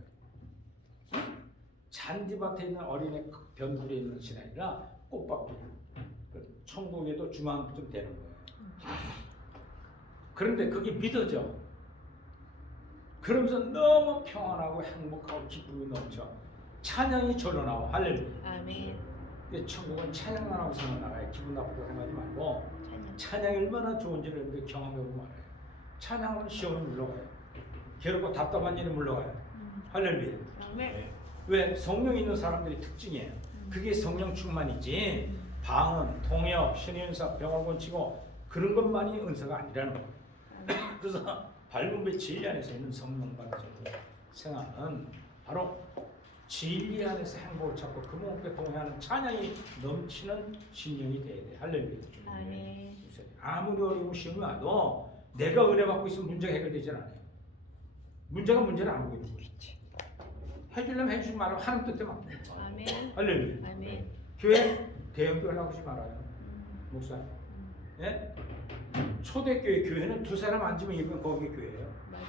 거야. 잔디밭에 있는 어린애 변두리에 있는 것이 아니라 꽃밭에 천국에도 중앙쯤 되는 거예요. 그런데 그게 믿어져. 그러면서 너무 평안하고 행복하고 기쁨이 넘쳐. 찬양이 절로 나와. 할렐루야. 아멘. 천국은 찬양만 하고 사는 나라에 기분 나쁘다고 생각하지 말고 찬양. 찬양이 얼마나 좋은지를 여러분들 경험해보면 알아요. 찬양하면 시험이 물러가요. 괴롭고 답답한 일이 물러가요. 할렐루야. 아멘. 왜? 성령 있는 사람들이 특징이에요. 그게 성령 충만이지 방언, 통역, 신인사, 병을 고치고 그런 것만이 은사가 아니라는 거예요. 그래서 밝은 빛 진리 안에서 있는 성령 받은 생활은 바로 진리 안에서 행복을 찾고 그 목표에 동행하는 찬양이 넘치는 심령이 돼야 돼. 할렐루야. 아멘. 아무리 어려운 시험이 와도 내가 은혜 받고 있으면 문제가 해결되지 않아요. 문제가 문제를 안 보이는 거죠. 해주려면 해주지 말고 하나님 뜻에 맡기는 거예요. 아멘. 할렐루야. 아멘. 교회 대형교회 나오지 말아요. 목사. 예? 초대교회 교회는 두 사람 앉으면 이건 거기 교회예요. 맞아요.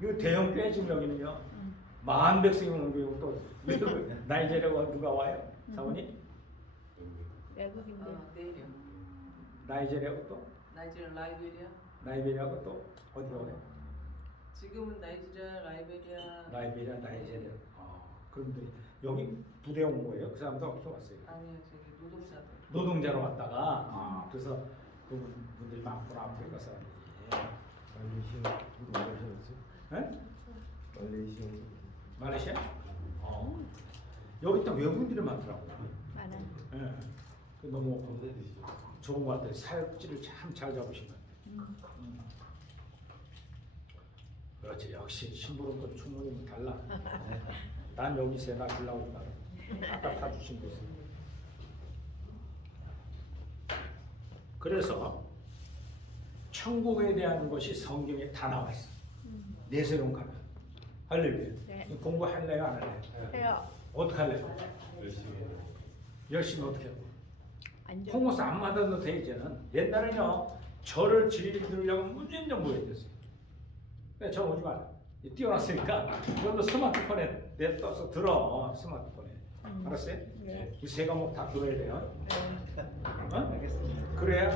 이거 대형교회 지금 여기는요. 10,000백성이 오는 교회고 또 나이제리아가 누가 와요? 사모님? 외국인들. 내일이요. 나이제리아고 또 라이베리아. 나이베리아고 또 어디 와요? 지금은 라이베리아. 나이제리아. 그런데 여기 부대 온 거예요? 그 사람도 어떻게 왔어요? 아니요, 저기 노동자들. 노동자로 왔다가 그래서 그분들이 많구나 아프리카 사람들이. 네? 말레이시아? 여기 딱 외국인들이 많더라고요. 많아요. 예. 그 너무 좋은 것 같아요. 사역지를 참 잘 잡으시면. 그렇지. 역시 신부름도 충분히 달라. 난 여기 세나 주려고 말해. 아까 다 주신 거지. 그래서 천국에 대한 것이 성경에 다 나와 있어. 내세론 가면. 할렐루야. 네. 공부할래요, 안 할래요? 해요. 어떻게 할래요? 열심히 해요. 열심히 어떻게 해요? 안 좋아. 홍어서 안 맞아도 돼 이제는. 옛날에는요 저를 진리 들으려고 문전전 모였댔어요. 근데 저 오지 마라. 띄워놨으니까 이것도 스마트폰에 내떠서 들어. 스마트폰에. 알았어요? 네. 이 세 과목 다 들어야 돼요. 네. 어? 그래야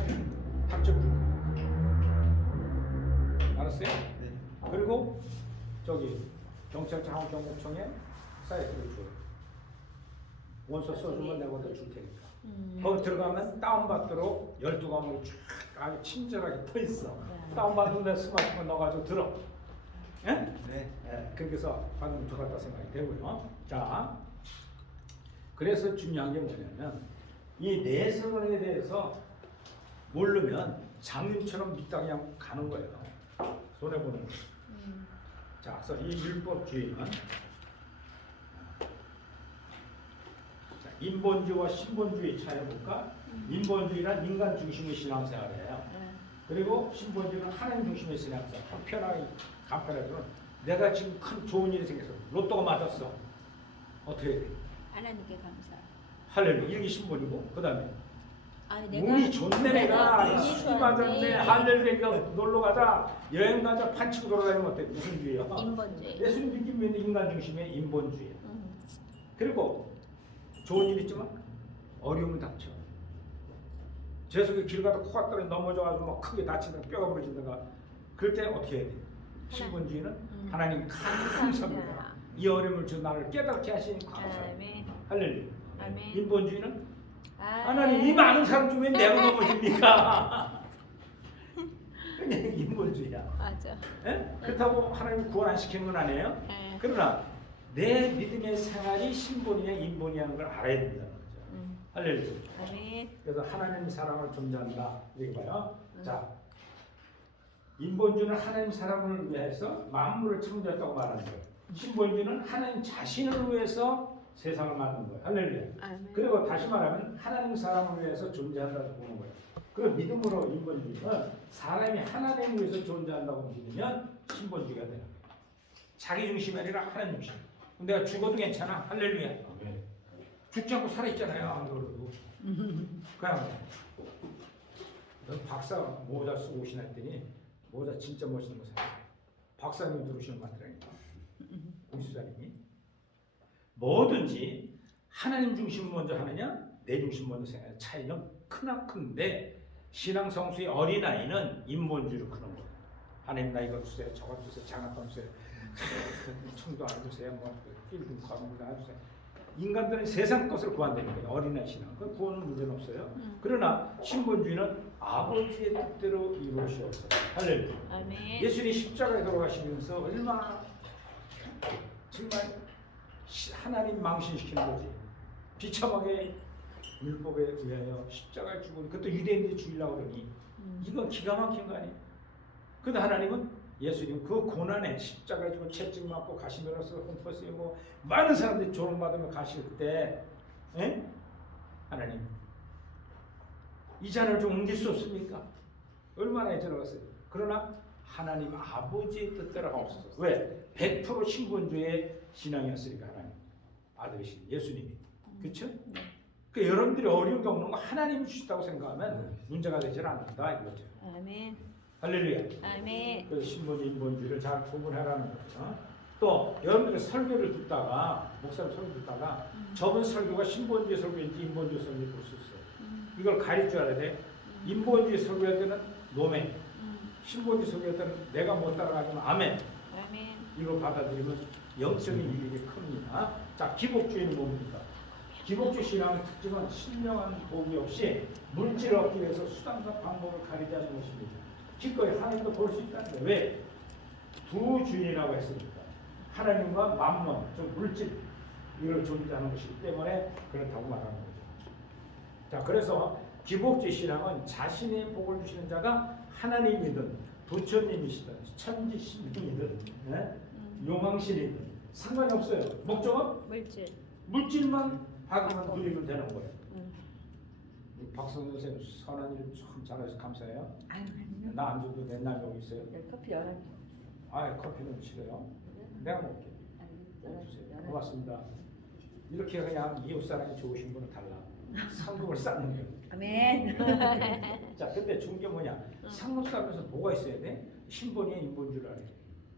합격 줄 거예요. 알았어요? 그리고 저기 경찰청 한국경찰청에 사이트를 줘요. 원서 써주면 내가 더 줄 테니까. 거기 들어가면 다운받도록 12과목이 쫙 아주 친절하게 터 있어. 다운받은 데 스마트폰 넣어가지고 들어. 예? 네. 예, 그렇게 해서 받으면 좋겠다 생각이 되고요. 자, 그래서 중요한 게 뭐냐면 이 내세론에 대해서 모르면 장님처럼 믿다 그냥 가는 거예요. 손해 보는 거예요. 자, 그래서 이 율법주의는 인본주의와 신본주의 차이 볼까? 인본주의는 인간 중심의 신앙생활이에요. 그리고 신본주의는 하나님 중심의 신앙사. 한편하게 간편하지만 내가 지금 큰 좋은 일이 생겼어. 로또가 맞았어. 어떻게 해야 돼? 하나님께 감사. 할렐루야. 이게 신본이고 그 다음에 아니 운이 좋네 내가 운이 술이 좋았네. 맞았네 할렐루야 놀러 가자 여행 가자 판치고 돌아다니면 어때? 무슨 주의야? 인본주의. 예수님 믿기면 인간 중심의 인본주의. 음. 그리고 좋은 일 있지만 어려움을 닥쳐. 재석이 길 가다 코가 떨어 넘어져가지고 막 크게 다치다가 뼈가 부러진다가 그럴 때 어떻게 해야 돼? 신본주의는 하나님 감사합니다. 이 어려움을 주 나를 깨닫게 하시니 감사합니다. 아멘. 할렐루야. 아멘. 인본주의는 아멘. 하나님 이 많은 사람 중에 내가 넘어집니까? 그냥 인본주의야. 맞아. 예? 그렇다고 하나님 구원 안 시키는 건 아니에요. 예. 그러나 내 믿음의 생활이 신본이냐 인본이냐는 걸 알아야 된다는 거죠. 할렐루야. 아멘. 그래서 하나님 사랑을 존재한다. 이렇게 봐요. 자, 인본주의는 하나님 사랑을 위해서 만물을 창조했다고 말하는 거예요. 신본주의는 하나님 자신을 위해서 세상을 만든 거예요. 할렐루야. 아멘. 그리고 다시 말하면 하나님 사람을 위해서 존재한다고 보는 거예요. 그 믿음으로 인본주의는 사람이 하나님을 위해서 존재한다고 믿으면 신본주의가 되는 거예요. 자기 중심이 아니라 하나님 중심. 내가 죽어도 괜찮아. 할렐루야. 아멘. 죽지 않고 살아있잖아요. 안 그래도. 그냥 박사 모자 쓰고 오시나 했더니 모자 진짜 멋있는 거 샀어요. 박사님 들으시는 것 같더라니까. 공수사님이. 뭐든지 하나님 중심 먼저 하느냐 내 중심 먼저 생각하는 차이는 크나 큰데 신앙 성수의 어린아이는 인본주의로 크는 거예요. 하나님 나 이거 주세요. 저거 주세요. 장난감 주세요. 청도 안 주세요. 뭐 필름 과물 안 주세요. 인간들은 세상 것을 구한다는 거예요. 어린아이 신앙. 그 구하는 문제는 없어요. 그러나 신본주의는 아버지의 뜻대로 이루어지옵소서. 할렐루야. 아멘. 예수님이 십자가에 돌아가시면서 얼마나 정말 하나님 망신시키는 거지. 비참하게 율법에 의하여 십자가에 죽으니 그것도 유대인들이 죽이려고 그러니 이건 기가 막힌 거 아니에요. 그런데 하나님은 예수님 그 고난에 십자가에 죽고 채찍 맞고 가시면서 흠퍼 쓰이고 많은 사람들이 조롱받으며 가실 때 하나님 이 잔을 좀 옮길 수 없습니까? 얼마나 애절하겠어요. 그러나 하나님 아버지의 뜻대로 하옵소서. 왜? 100% 신본주의 신앙이었으니까 하나님 아들이신 예수님이. 그렇죠? 그 여러분들이 어려운 게 없는 거 하나님이 주시다고 생각하면 문제가 되질 않는다 이거죠. 아멘. 할렐루야. 아멘. 그 신본주의 인본주의를 잘 구분하라는 거죠. 또 여러분들이 설교를 듣다가 목사님 설교 듣다가 저번 설교가 신본주의 설교인지 인본주의 설교인지 볼 수 있어요. 이걸 가릴 줄 알아야 돼. 인본주의 설교할 때는 노멘, 신본주의 설교할 때는 내가 못 따라가지만 아멘. 아멘. 이걸 받아들이면 영적인 유익이 큽니다. 자, 기복주의는 뭡니까? 기복주의 신앙의 특징은 신령한 복이 없이 물질을 얻기 위해서 수단과 방법을 가리지 않는 것입니다. 기꺼이 하나님도 볼 수 있다는 거예요. 왜? 두 주인이라고 했으니까. 하나님과 만몬, 좀 물질 이걸 존재하는 것이기 때문에 그렇다고 말하는 거죠. 자, 그래서 기복주의 신앙은 자신의 복을 주시는 자가 하나님이든 부처님이시든 천지신이든 용왕신이든 상관이 없어요. 목적은 물질. 물질만 받으면 누리면 되는 거예요. 박성준 선생님 선한 일 참 잘해서 감사해요. 나 안 줘도 맨날 여기 있어요. 커피 연한. 아, 커피는 싫어요. 내가 먹게. 주세요. 고맙습니다. 이렇게 그냥 이웃 사람이 좋으신 분은 달라. 상급을 쌓는 거예요. 아멘. 자, 근데 중요한 게 뭐냐? 상급 쌓으면서 뭐가 있어야 돼? 신본이야 인본주의를 알아야 돼.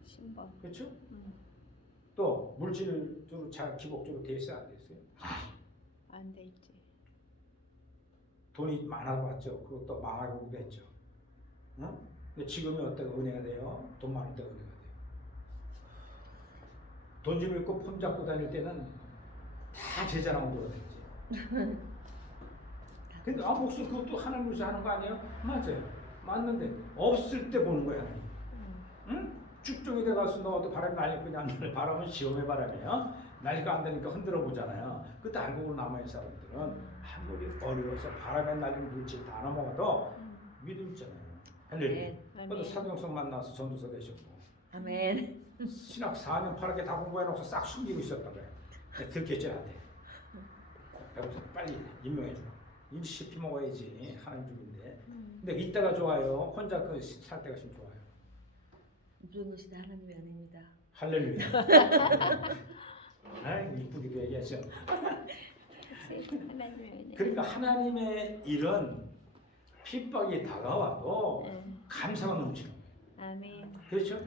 신본. 그렇죠? 또 물질적으로 잘 기복적으로 돼 있어야 안 돼 있어요? 안 돼 있지. 돈이 많아봤죠. 그것도 망하고 됐죠. 응? 근데 지금이 어때가 은혜가 돼요? 돈 많을 때 은혜가 돼요. 돈 좀 있고 폼 잡고 다닐 때는 다 제자라고 돌아다니지. 근데 목숨 그것도 하나님 위해서 하는 거 아니에요? 맞아요. 맞는데 없을 때 보는 거야. 응? 쭉쭉이 돼가서 너도 바람이 날릴 거냐 안 날릴 바람은 시험의 바람이에요. 날리가 안 되니까 흔들어 보잖아요. 그때 알고 남아있는 사람들은 아무리 어려워서 바람에 날리는 물질 다 넘어가도 믿음 있잖아요. 할렐루야. 그래도 사도행성 만나서 전도사 되셨고 아멘. 신학 4년 8학기 다 공부해놓고 싹 숨기고 있었다 그래. 들켰지 안 돼. 그래서 빨리 임명해 주라. 일시피 먹어야지 하나님 중인데. 근데 이때가 좋아요. 혼자 살 때가 좀 좋아요. 모든 것이 다 하나님의 은혜입니다. 할렐루야. 아, 이쁘기도 얘기하죠. 하나님의 은혜. 그러니까 하나님의 일은 핍박이 다가와도 감사가 넘치는 거예요. 아멘. 그렇죠?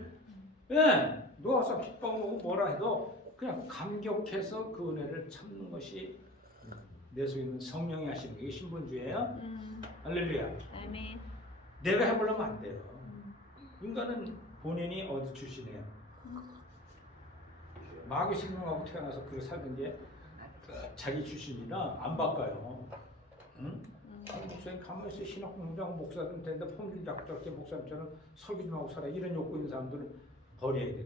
예, 누가 와서 핍박하고 뭐라 해도 그냥 감격해서 그 은혜를 참는 것이 내 속에 있는 성령이 하시는 게 신분주의예요. 할렐루야. 아멘. 내가 해보려면 안 돼요. 인간은 본인이 어디 출신이에요? 마귀 생명하고 태어나서 그렇게 살던 게 자기 출신이라 안 바꿔요. 응? 목사님 가만히 있어. 신학 공부하고 목사들 되는데 폼좀 잡고 저렇게 목사님처럼 설교 좀 하고 살아. 이런 욕구 있는 사람들은 버려야 돼요.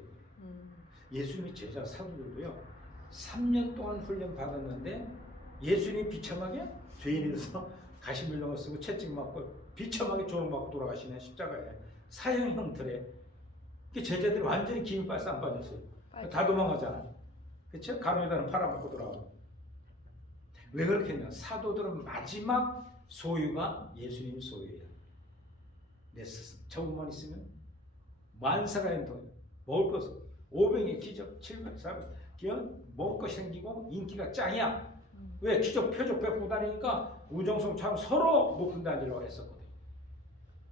예수님이 제자 사도들도요. 3년 동안 훈련 받았는데 예수님이 비참하게 죄인이라서 가시밀령을 쓰고 채찍 맞고 비참하게 조롱받고 돌아가시네. 십자가에 사형 형틀에. 제자들이 완전히 기운 빠져 안 빠졌어요. 다 도망가잖아. 그렇죠? 가룟유다는 팔아먹고 돌아가고. 왜 그렇게 했냐? 사도들은 마지막 소유가 예수님 소유예요. 내 스승. 저것만 있으면 만사가인 돈, 먹을 것, 500의 기적, 700, 400, 먹을 것이 생기고 인기가 짱이야. 왜? 기적, 표적 베푸고 다니니까 우정성처럼 서로 높은 데 앉으려고 했었거든.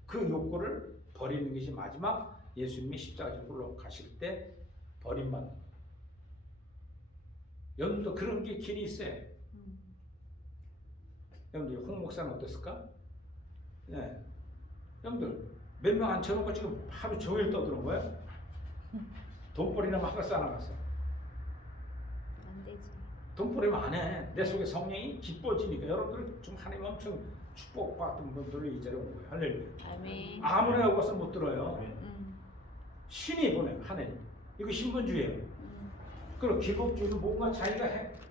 그 욕구를 버리는 것이 마지막 예수님이 십자가로 가실 때 버림받는 거예요. 여러분도 그런 게 길이 있어요. 여러분들 홍 목사는 어땠을까? 네. 여러분들 몇 명 앉혀놓고 지금 하루 종일 떠드는 거야? 돈벌이나 막 하고 싸나갔어. 안 되지. 돈벌이면 안 해. 내 속에 성령이 기뻐지니까 여러분들 좀 하나님 엄청 축복받은 분들로 이 자리에 온 거예요. 할렐루야. 아멘. 아무나 하고 와서 못 들어요. 음. 신이 보내 하나님. 이거 신분주의예요. 그리고 기복주의는 뭔가 자기가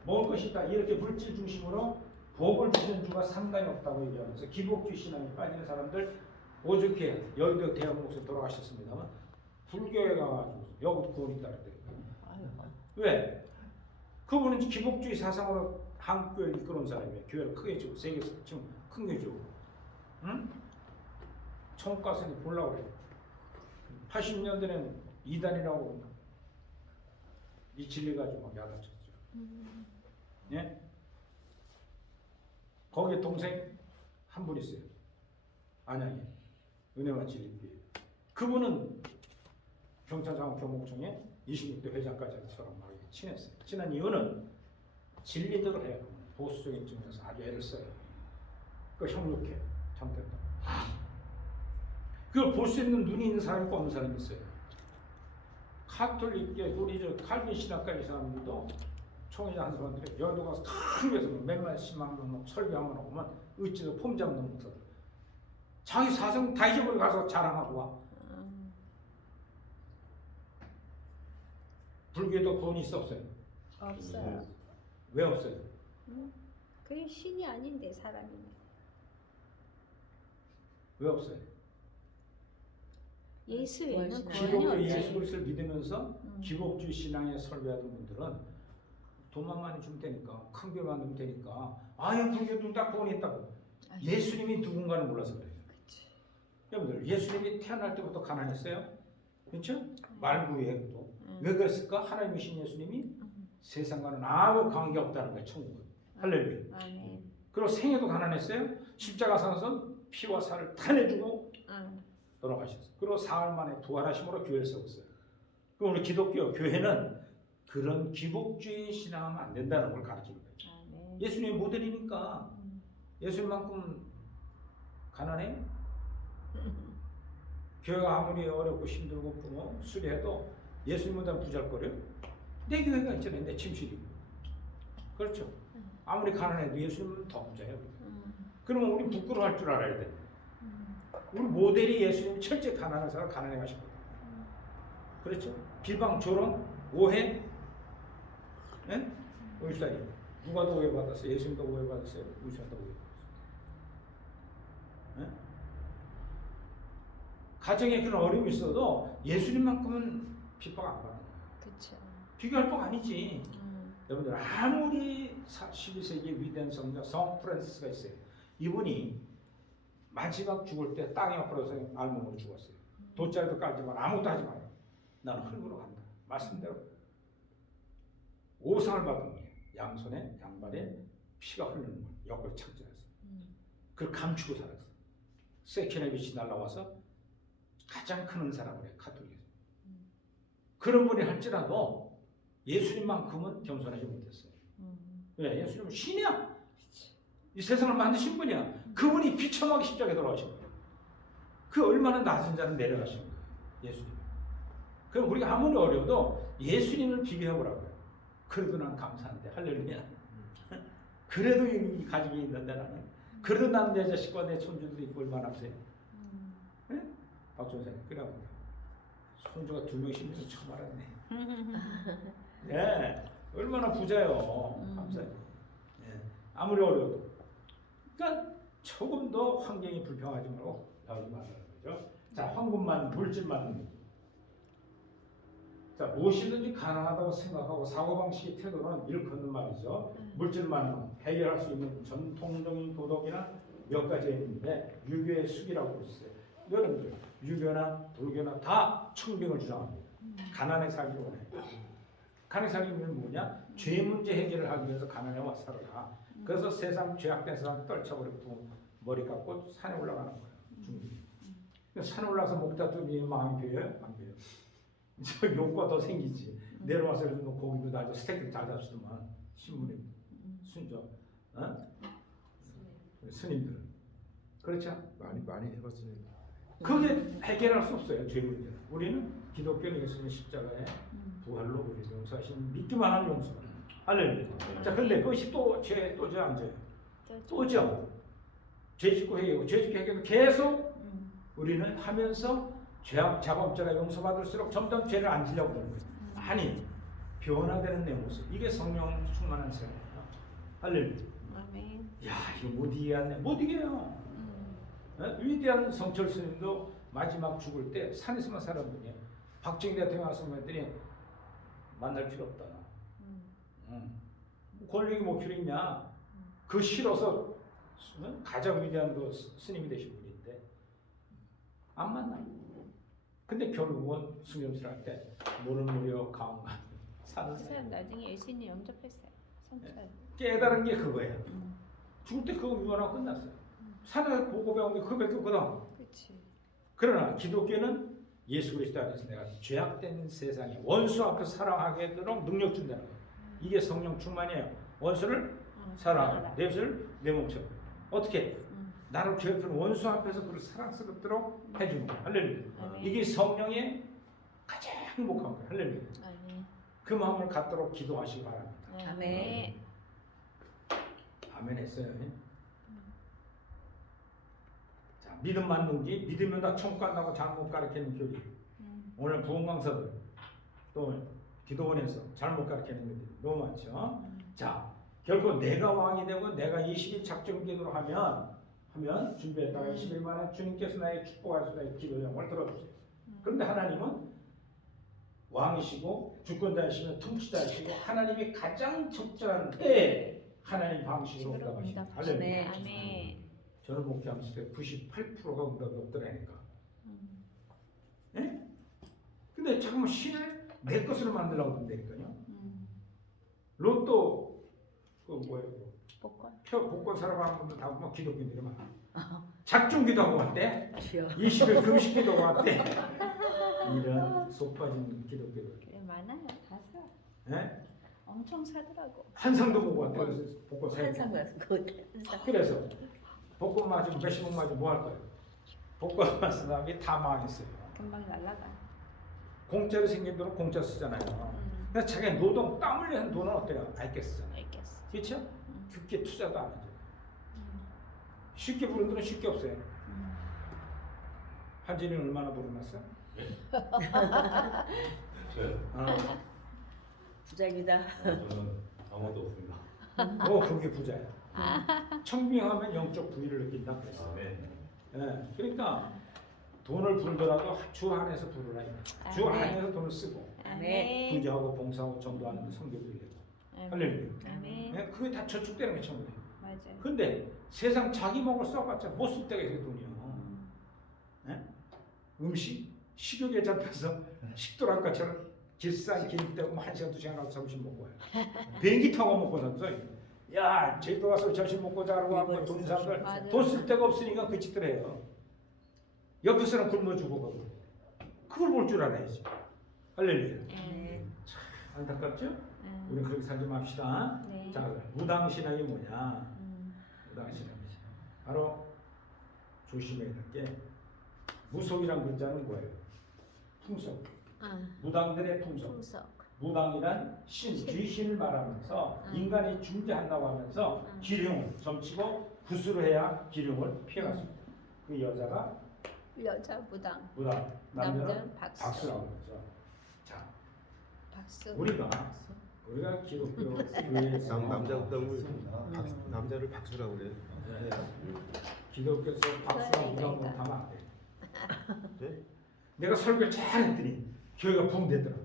먹을 것이 있다. 이렇게 물질 중심으로 복을 주시는 주가 상관이 없다고 얘기하면서 기복주의 신앙에 빠지는 사람들 오죽해 여의도 대한민국에서 돌아가셨습니다만 불교에 가가지고 여기도 구원이 있다 그랬더니 왜? 그분은 기복주의 사상으로 한국교회를 이끌어온 사람이에요. 교회를 크게 지고 세계에서 지금 큰 교회죠. 응? 천국 가서 보려고 그래요. 80년대는 이단이라고 이 진리 가지고 막 야단쳤죠. 예? 거기에 동생 한 분 있어요. 안양에 은혜와 진리교회. 그분은 경찰상황 교목청에 26대 회장까지처럼 막 친했어요. 친한 이유는 진리대로 해요. 보수적인 측면에서 아주 애를 써요. 그 형육해. 잘못됐다. 그걸 볼 수 있는 눈이 있는 사람이 있고 없는 사람이 있어요. 카톨릭계 우리 저 칼빈 신학까지 사람들도 총회장 한 사람들이 여의도 가서 큰 데서 몇만 십만 명 설교하면 오면 어찌도 폼 잡는 목사들 자기 사상 다 잊어버리고 가서 자랑하고 와. 불교에도 돈이 있어 없어요? 없어요. 왜 없어요? 그게 신이 아닌데 사람인데. 왜 없어요? 예수 외에는 구원이 기독교 없죠. 예수 그리스도를 믿으면서 기복주의 신앙에 설교하던 분들은 돈만 많이 주면 되니까 큰 교회 만들면 되니까 아유 불교도 다 구원이 있다고. 예수님이 누군가를 몰라서 그래요. 여러분들 예수님이 태어날 때부터 가난했어요. 그렇죠? 말구이행도 왜 그랬을까? 하나님이신 예수님이 세상과는 아무 관계 없다는 거예요. 천국은. 할렐루야. 아멘. 그리고 생애도 가난했어요. 십자가 상선 피와 살을 다 내주고 돌아가셨어요. 그리고 사흘 만에 부활하심으로 교회를 세웠어요. 그럼 우리 기독교 교회는 그런 기복주의 신앙하면 안 된다는 걸 가르치는 거예요. 아멘. 예수님이 모델이니까 예수님만큼 가난해? 교회가 아무리 어렵고 힘들고 수리해도 예수님보다 부잘거려? 내 교회가 있잖아요. 내 침실이고. 그렇죠? 아무리 가난해도 예수님은 더 부자예요. 그러면 우리 부끄러워할 줄 알아야 돼. 우리 모델이 예수님 철저히 가난한 사람 가난해 가시거든요. 그렇죠? 비방, 조롱, 오해, 예? 울산이 누가 더 오해받았어요? 예수님도 오해받았어요? 울산도 오해받았어요? 예? 가정에 그런 어려움이 있어도 예수님만큼은 핍박 안 받는 거예요. 그렇죠. 비교할 법 아니지. 여러분들 아무리 12세기 위대한 성자 성 프란시스가 있어요. 이분이 마지막 죽을 때 땅에 엎어져서 알몸으로 죽었어요. 돗자리도 깔지 마, 아무것도 하지 마라. 나는 흙으로 간다. 말씀대로 오상을 받은 거예요. 양손에 양발에 피가 흐르는 거예요. 역을 창조했어요. 그걸 감추고 살았어요. 세키나 빛이 날라와서 가장 큰 은사라고 해요. 가톨릭에서. 그런 분이 할지라도 예수님만큼은 겸손하지 못했어요. 왜? 예수님은 신이야. 이 세상을 만드신 분이야. 그분이 비참하게 십자가에 돌아가신 거예요. 그 얼마나 낮은 자는 내려가신 거예요. 예수님. 그럼 우리가 아무리 어려워도 예수님을 비교해보라고요. 그래도 난 감사한데. 할렐루야. 그래도 이 가족이 있는데 나는. 그래도 난 내 자식과 내 손주도 있고 얼마나 하세요. 네? 박종사님. 그래요. 손주가 2명씩 있는 거 처음 알았네. 네. 얼마나 부자요. 감사해요. 네. 아무리 어려워도. 그러니까 조금 더 환경이 불평하지 말고 나오지 말라는 거죠. 자, 황금만 물질만. 자, 무엇이든지 가능하다고 생각하고 사고방식의 태도는 일컫는 말이죠. 물질만 해결할 수 있는 전통적인 도덕이나 몇 가지 있는데 유교의 숙이라고 있어요. 여러분들 유교나 불교나 다 청빙을 주장합니다. 가난에 살기 원해요. 가난에 살기는 뭐냐? 죄 문제 해결을 하기 위해서 가난에 와 살아라. 그래서 세상 죄악된 세상 떨쳐버리고 머리 깎고 산에 올라가는 거예요. 산에 올라가서 목 다투면 마음이 비어요? 안 비어요. 저 욕과 더 생기지. 내려와서 뭐 고기도 달죠. 스테이크도 잘 잡수더만 신부님, 순저, 스님들은 그렇죠? 많이 해봤으니 그게 해결할 수 없어요. 죄 문제는. 우리는 기독교는 예수님의 십자가에 부활로 우리를 용서하신 믿기만 하는 용서. 할렐루야. 자, 근데 그것이 또죄 안 져요. 또죠. 죄 짓고 해결하고 죄 짓고 해결도 계속 우리는 하면서 죄악 자범죄가 용서받을수록 점점 죄를 안 지려고 그러는 거예요. 아니, 변화되는 내 모습. 이게 성령 충만한 생활이에요. 할렐루야. 아멘. 야, 이거 못 이해하네. 못 이겨요. 위대한 성철 스님도 마지막 죽을 때 산에서만 살은 분이에요. 박정희 대통령 와서 말했더니 만날 필요 없다. 권력이 뭐 필요 있냐? 그 싫어서 가장 위대한 그 스님이 되신 분인데 안 만나. 근데 결국은 승용스러울 때 모를 무려 가운가 사는 그 사람 나중에 예수님 영접했어요. 성철. 깨달은 게 그거예요. 죽을 때 그거 유언하고 끝났어요. 산에 보고 배운 게 그거밖에 없거든. 그렇지. 그러나 기독교는 예수 그리스도 안에서 내가 죄악된 세상에 원수 앞에서 사랑하게 하도록 능력 준다는 거예요. 이게 성령 충만이에요. 원수를 사랑하라. 내 것을 내 몸처럼. 어떻게? 나를 괴롭히는 원수 앞에서 그를 사랑스럽도록 해주는 거예요. 할렐루야. 아멘. 이게 성령의 가장 행복한 거예요. 할렐루야. 아멘. 그 마음을 갖도록 기도하시기 바랍니다. 아멘. 아멘 했어요. 자, 믿음만 능지, 믿으면 다 천국 간다고 잘못 가르치는 교리. 오늘 부흥 강사들 또 기도원에서 잘못 가르치는 교리 너무 많죠. 자, 결국 내가 왕이 되고 내가 20일 작정 기도를 하면 준비했다가 20일 만에 주님께서 나의 축복하셔서 나의 기도 영을 들어주세요. 그런데 하나님은 왕이시고 주권자이시며 통치자이시고 하나님이 가장 적절한 때에 하나님 방식으로 응답하십니다. 할렐루야. 아멘. 저는 목회하면서 98%가 응답이 없더라니까. 네? 근데 잠깐만 신을 내 것으로 만들려고 한다니까요. 로또 그 뭐예요? 복권 사러 가는 분들 다 보면 기독교인들이 많아. 작중기도 하고 왔대. 20일 금식기도 하고 왔대. 이런 속 빠진 기독교들. 그래 많아요. 다 사. 네? 엄청 사더라고. 한상도 보고 왔대. 그래서 복권 사야 한상 가서 그래서 복권 맞으면 몇십억 맞으면 뭐 할 거예요? 복권 맞은 사람이 다 망했어요. 금방 날라가. 공짜로 생긴 돈은 공짜 쓰잖아요. 그래서 자기 노동 땀 흘리는 돈은 어때요? 알게 쓰잖아요. 알겠어. 그렇죠? 그게 투자도 안 하죠. 쉽게 부른 돈은 쉽게 없어요. 한진이는 얼마나 벌어놨어? 저요? 부장이다. 저는 아무것도 없습니다. 그게 부자야. 청빙하면 영적 부위를 느낀다 그랬어. 아, 네. 예, 그러니까 돈을 벌더라도 주 안에서 벌어라. 주 안에서 돈을 쓰고 아멘. 부자하고 봉사하고 전도하는 데 성교 드리고. 할렐루야. 아멘. 예, 그게 다 저축되는 게 천국이에요. 맞아요. 근데 세상 자기 먹을 써봤자 못 쓸 때가 있어요, 돈이요. 네? 식욕에 잡혀서 식도락가처럼 길산 길 때고 1시간 2시간 하고 점심 먹고 와요. 비행기 타고 먹고 샀어요. 야, 제주도 와서 점심 먹고 자라고 하면 돈 사람들 맞아요. 돈 쓸 데가 없으니까 그 짓들 해요. 옆에 사람 굶어주고 가고 그걸 볼 줄 알아야지. 할렐루야. 네. 안타깝죠? 음. 우리 그렇게 살지 맙시다. 네. 자, 무당신앙이 뭐냐? 음. 무당신앙이 바로 조심해야 될 게 무속이란 글자는 뭐예요? 풍속. 아, 무당들의 풍속. 풍속. 무당이란 귀신을 말하면서 음. 인간이 중재한다고 하면서 음. 기륭 점치고 구술을 해야 기륭을 피해갈 수 있다. 그 여자가 여자 무당. 무당, 남자는 남자는 박수. 박수라고 그러죠. 자, 박수. 우리가 기독교 교회에서 남자 무당을 남자를 박수라고 그래요. 네. 기독교에서 박수랑 무당 못하면 안 돼. 네? 내가 설교 잘했더니 교회가 붕대더라.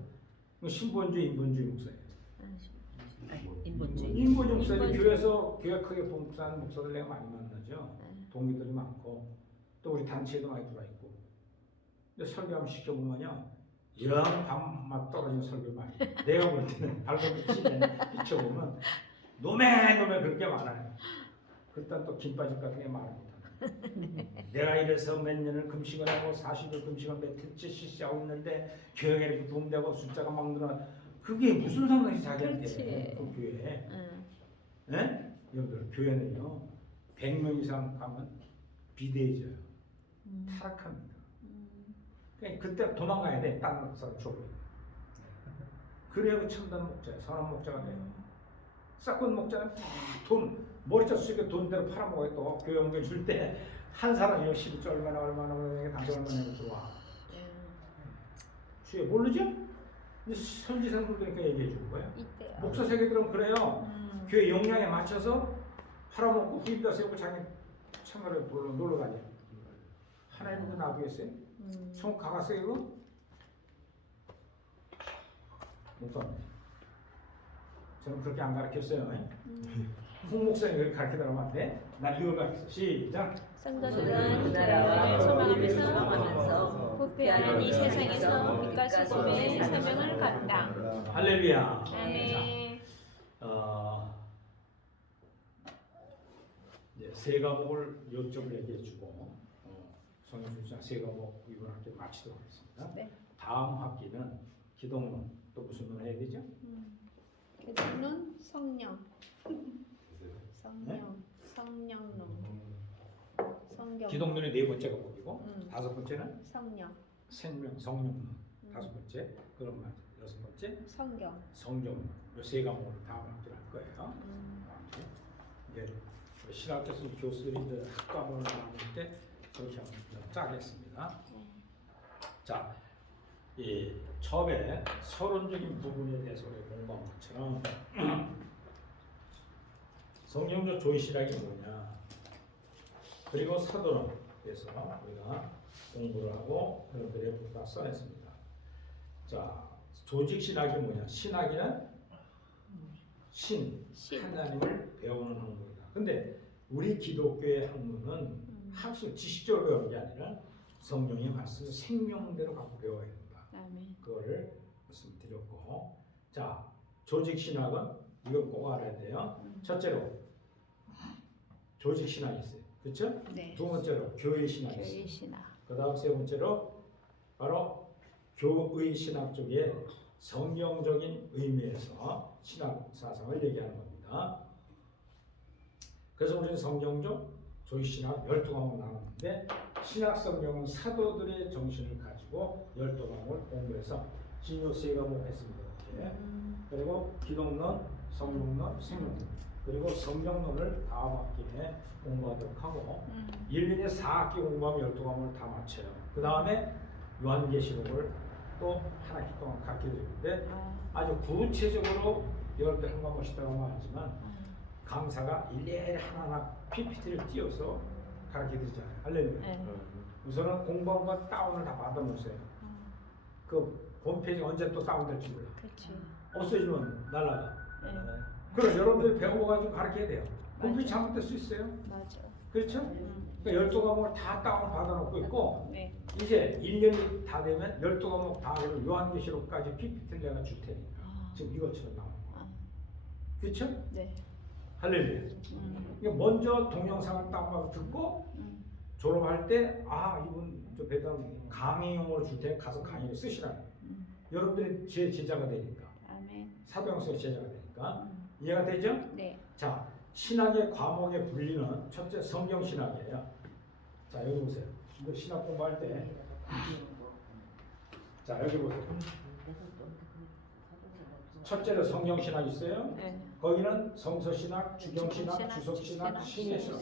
신본주의, 인본주의 목사예요. 인본주의. 인본주의 목사님 인본주의. 교회에서 교회 크게 봉사하는 목사들 내가 많이 만나죠. 네. 동기들이 많고 또 우리 단체에도 많이 들어와 있고. 근데 설교 한번 시켜보면요, 영 밤맛 떨어진 설교 많이. 내가 볼 때는 발버둥 비춰보면 노매 그렇게 많아요. 그땐 또 김빠집 같은 게 말 못하네. 내가 이래서 몇 년을 금식을 하고 40일 금식을 며칠째 실시하고 있는데 교회가 이렇게 붐되고 숫자가 막 늘어나. 그게 무슨 상관이 자기한테 그렇지. 그 교회에. 응. 네? 여러분들 교회는요 100명 이상 가면 비대해져요. 타락합니다. 그러니까 그때 도망가야 돼. 다른 사람 쪽으로. 그래야 그 참된 목자예요. 선한 목자가 돼요. 싹군 목자는 돈 머리짜 수익에 돈대로 팔아먹어요. 또 교회 옮겨 줄 때 한 사람이 12조 얼마나 당장 얼마나 내고 들어와. 주에 모르죠? 근데 선지상들 그러니까 얘기해 주는 거예요. 이때요. 목사 세계들은 그래요. 교회 용량에 맞춰서 팔아먹고 후임자 세우고 자기 참가를 놀러 다녀요. 하나님은 그거 놔두겠어요? 성 가갔어요 이거? 못 갑니다. 저는 그렇게 안 가르쳤어요. 홍 목사님 그렇게 가르치더라면 안 돼? 난 이걸 가르쳤어. 시작. 성도들은 나라와 나라를 소망하면서 소망하면서 부패하는 이 세상에서 빛과 소금의 사명을 감당. 할렐루야. 아멘. 이제 세 과목을 요점을 얘기해 주고 성경순장 세 과목 이번 학기 마치도록 하겠습니다. 네. 다음 학기는 기독론 또 무슨 론 해야 되죠? 기독론 성령. 성령론. 성경. 기독론의 네 번째 과목이고 다섯 번째는 성령. 성령론 다섯 번째 그런 말 여섯 번째 성경. 성경 이세 과목을 다음 학기를 할 거예요. 이제 신학교에서 교수들이 이제 학과문을 나눌 때 그렇게 한번 짜겠습니다. 자, 이 처음에 서론적인 부분에 대해서 공부한 것처럼 성경적 조이시락이 뭐냐, 그리고 사도론 그래서 우리가 공부를 하고 여러분들의 부가 써냈습니다. 자, 조직 신학이 뭐냐? 신학이란 신. 하나님을 배우는 학문이다. 근데 우리 기독교의 학문은 학술 지식적으로 배우는 게 아니라 성령의 말씀을 생명대로 갖고 배워야 된다. 아멘. 그거를 말씀드렸고, 자, 조직 신학은 이거 꼭 알아야 돼요. 첫째로 조직 신학이 있어요. 그렇죠? 네. 두 번째로 교회 신학이 교회 있어요. 신학. 그다음 세 번째로 바로 교의 신학 쪽에 성경적인 의미에서 신학 사상을 얘기하는 겁니다. 그래서 우리는 성경적 조의 신학 12과목을 나눴는데 신학 성경은 사도들의 정신을 가지고 12과목을 공부해서 진요 3과목 했습니다. 이렇게. 그리고 기독론, 성령론, 생명론, 그리고 성경론을 다음 학기에 공부하도록 하고 1년에 4학기 공부하면 12과목을 다 마쳐요. 그 다음에 요한계시록을 또 한 학기 동안 가르쳐 드리는데 아주 구체적으로 여러분들 한 과목씩 하고 하지만 강사가 일일이 하나하나 PPT를 띄워서 가르쳐 드리잖아요. 할렐루야. 네. 우선은 공부한 거 다운을 다 받아 놓으세요. 그 홈페이지 언제 또 다운될지 몰라. 그렇지. 없어지면 날라가. 네. 그럼 여러분들이 배워가지고 가르쳐야 돼요. 공부 잘못될 수 있어요. 맞아. 그렇죠? 그러니까 12과목을 다 다운 받아놓고 있고 네. 이제 1년이 다 되면 12과목 다 해서 요한계시록까지 PPT를 내가 줄 테니까 지금 이것처럼 나오는 거야. 그렇죠? 네. 할렐루야. 그러니까 먼저 동영상을 다운받아 듣고 졸업할 때 이분 저 배당 강의용으로 줄 테니 가서 강의를 쓰시라는 거예요. 여러분들이 제 제자가 되니까 아멘. 사도행서의 제자가 되니까 이해가 되죠? 네. 자, 신학의 과목에 불리는 첫째 성경 신학이에요. 자, 여기 보세요. 이거 신학 공부할 때, 자 여기 보세요. 첫째로 성경 신학 있어요. 네. 거기는 성서 신학, 주경 신학, 주석 신학, 신의 신학,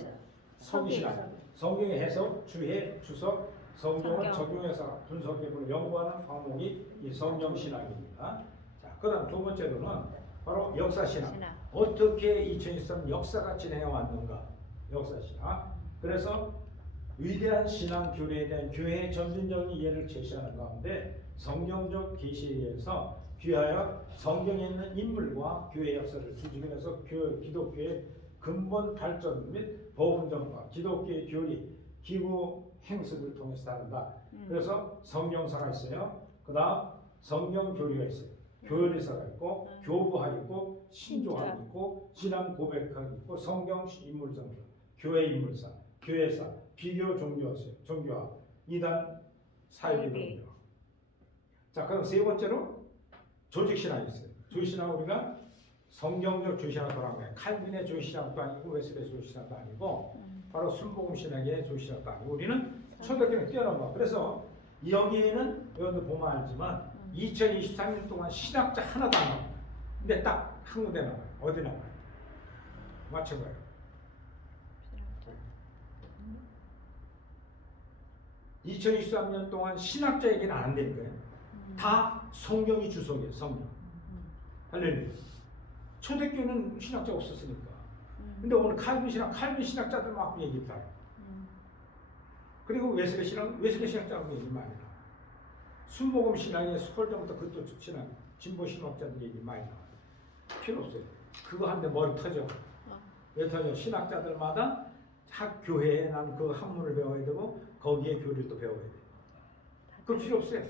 서기 신학, 성경의 해석, 주해, 주석, 성경을 적용해서 분석해보는 연구하는 과목이 이 성경 신학입니다. 자, 그다음 두 번째로는 바로 역사 신학. 어떻게 2023 역사가 진행해 왔는가? 역사 신학. 그래서 위대한 신앙 교리에 대한 교회의 점진적인 이해를 제시하는 가운데 성경적 계시에 의해서 귀하여 성경에 있는 인물과 교회 역사를 주직해서 기독교의 근본 발전 및 복음 전파, 기독교의 교리, 기부 행습을 통해서 다룬다. 그래서 성경사가 있어요. 그다음 성경 교리가 있어요. 교리사가 있고 교부학 있고 신조학 있고 신앙 고백학 있고 성경 인물 성경, 교회 인물사, 교회사, 비교 종교학, 이단 사이비 종교학. 자, 그럼 세 번째로 조직 신학이 있어요. 조직 신학 우리가 성경적 조직 신학을 말하는 거예요. 칼빈의 조직 신학도 아니고 웨슬레의 조직 신학도 아니고 바로 순복음 신학의 조직 신학도 아니고 우리는 초대교회는 뛰어넘어. 그래서 여기에는 여러분들 보면 알지만 2023년 동안 신학자 하나도 안 나와요. 근데 딱 한 군데 나와요. 어디 나와요? 맞춰봐요. 2023년 동안 신학자 얘기는 안 될 거예요. 다 성경이 주석이에요. 성경. 할렐루야. 초대교회는 신학자 없었으니까. 근데 오늘 칼빈 신학자들 막 얘기를 해요. 그리고 웨슬레 신학자들 얘기 많이 나와요. 순복음 신학의 수월전부터 그것도 신학, 진보 신학자들 얘기 많이 나와요. 필요 없어요. 그거 한데 머리 터져. 왜 터져? 신학자들마다 학 교회에 난 그 학문을 배워야 되고 거기에 교리를 또 배워야 돼요. 그거 필요 없어요.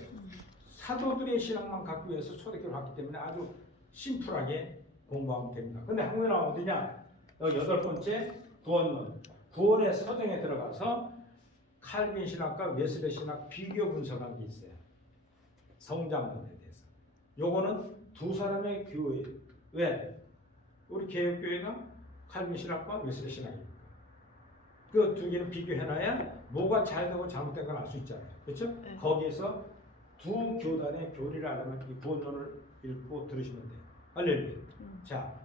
사도들의 신학만 갖기 위해서 초대교회를 왔기 때문에 아주 심플하게 공부하면 됩니다. 근데 한국에 나오면 어디냐? 여기 8번째 구원론. 구원의 서정에 들어가서 칼빈 신학과 웨슬레 신학 비교 분석한 게 있어요. 성장론에 대해서. 요거는 두 사람의 교회. 왜? 우리 개혁교회가 칼빈 신학과 웨슬레 신학입니다. 그 두 개는 비교해놔야 뭐가 잘 되고 잘못된 걸 알 수 있잖아요. 그렇죠? 네. 거기에서 두 교단의 교리를 알려면 이 구원론을 읽고 들으시면 돼요. 할렐루야. 자,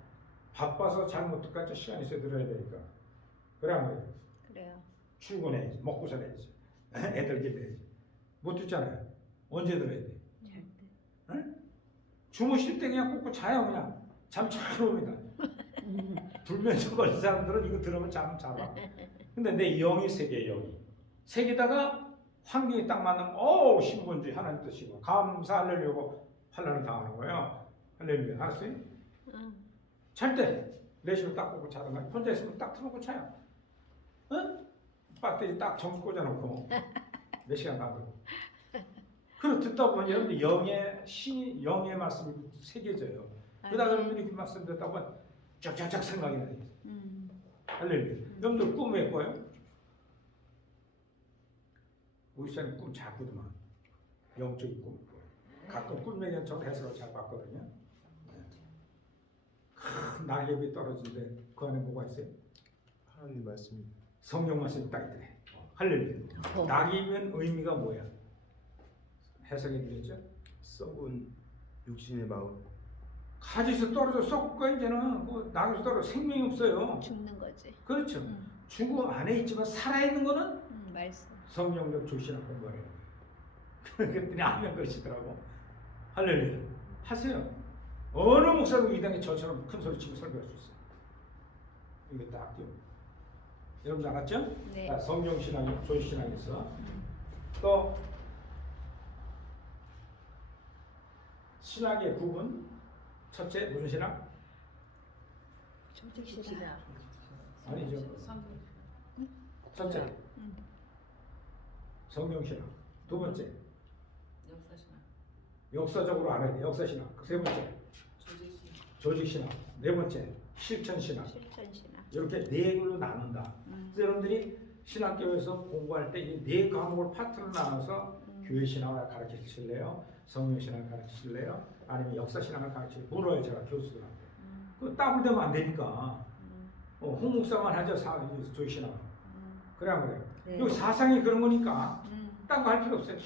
바빠서 잘 못 듣겠죠. 시간 있어야 들어야 되니까. 그래 안 그래요? 그래요. 출근해야지. 먹고 살아야지. 애들 기대야지. 못 듣잖아요. 언제 들어야 돼? 응? 주무실 때 그냥 꽂고 자요. 그냥 잠 잘 옵니다. 불면증 걸린 사람들은 이거 들으면 잠 잘 와. 근데 내 영이 세계예요. 영이. 세계다가 환경이 딱 맞으면 신분주의 하나님 뜻이고 감사하려고 환란을 당하는 거예요. 할렐루야. 알았어요? 잘 때 내시면 딱 꽂고 자든가 혼자 있으면 딱 틀어놓고 자요. 응? 배터리 딱 정수 꽂아놓고 몇 시간 가고. 그리고 듣다 보면 여러분들 영의 말씀이 새겨져요. 그러다 여러분들이 그 말씀 듣다 보면 쫙쫙쫙 생각이 나요. 할렐루야. 여러분들 꿈 왜 꿔요? 우리 사람이 꿈 잘 꾸더만. 영적인 꿈. 가끔 꿈매견 저도 해석을 잘 봤거든요. 큰 낙엽이 떨어지는데 그 안에 뭐가 있어요? 하나님 말씀입니다. 성경 말씀이 딱 있더래. 할렐루야. 낙엽은 의미가 뭐야? 해석해 드렸죠? 썩은 육신의 마음. 가지에서 떨어져 썩고 이제는 뭐 낙엽에서 떨어져 생명이 없어요. 죽는 거지. 그렇죠. 죽음 안에 있지만 살아있는 거는 말씀. 성경적 조신한 공부하는 거예요. 그랬더니 아멘 그러시더라고. 할렐루야. 하세요. 어느 목사도 이 당에 저처럼 큰 소리 치고 설교할 수 있어요. 이게 딱 띄워. 여러분 알았죠? 네. 자, 성경신앙, 조신앙에서 또 신학의 구분. 첫째 무슨 신학? 조직 신학. 아니죠. 첫째, 성경신학. 두 번째, 역사신학, 역사적으로 알아야 돼. 역사신학. 세 번째, 조직신학, 조직신학. 네 번째, 실천신학. 실천신학. 이렇게 네 개로 나눈다. 그래서 여러분들이 신학교에서 공부할 때 이 네 과목을 파트로 나눠서 교회 신학을 가르치실래요? 성경 신학을 가르치실래요? 아니면 역사 신학을 가르치실래요? 물어요, 제가 교수들한테. 그 따블 되면 안 되니까. 홍목사만 하죠, 조직 신학. 그래 안 그래요? 네. 여기 사상이 그런 거니까 딴 거 할 필요 없어요.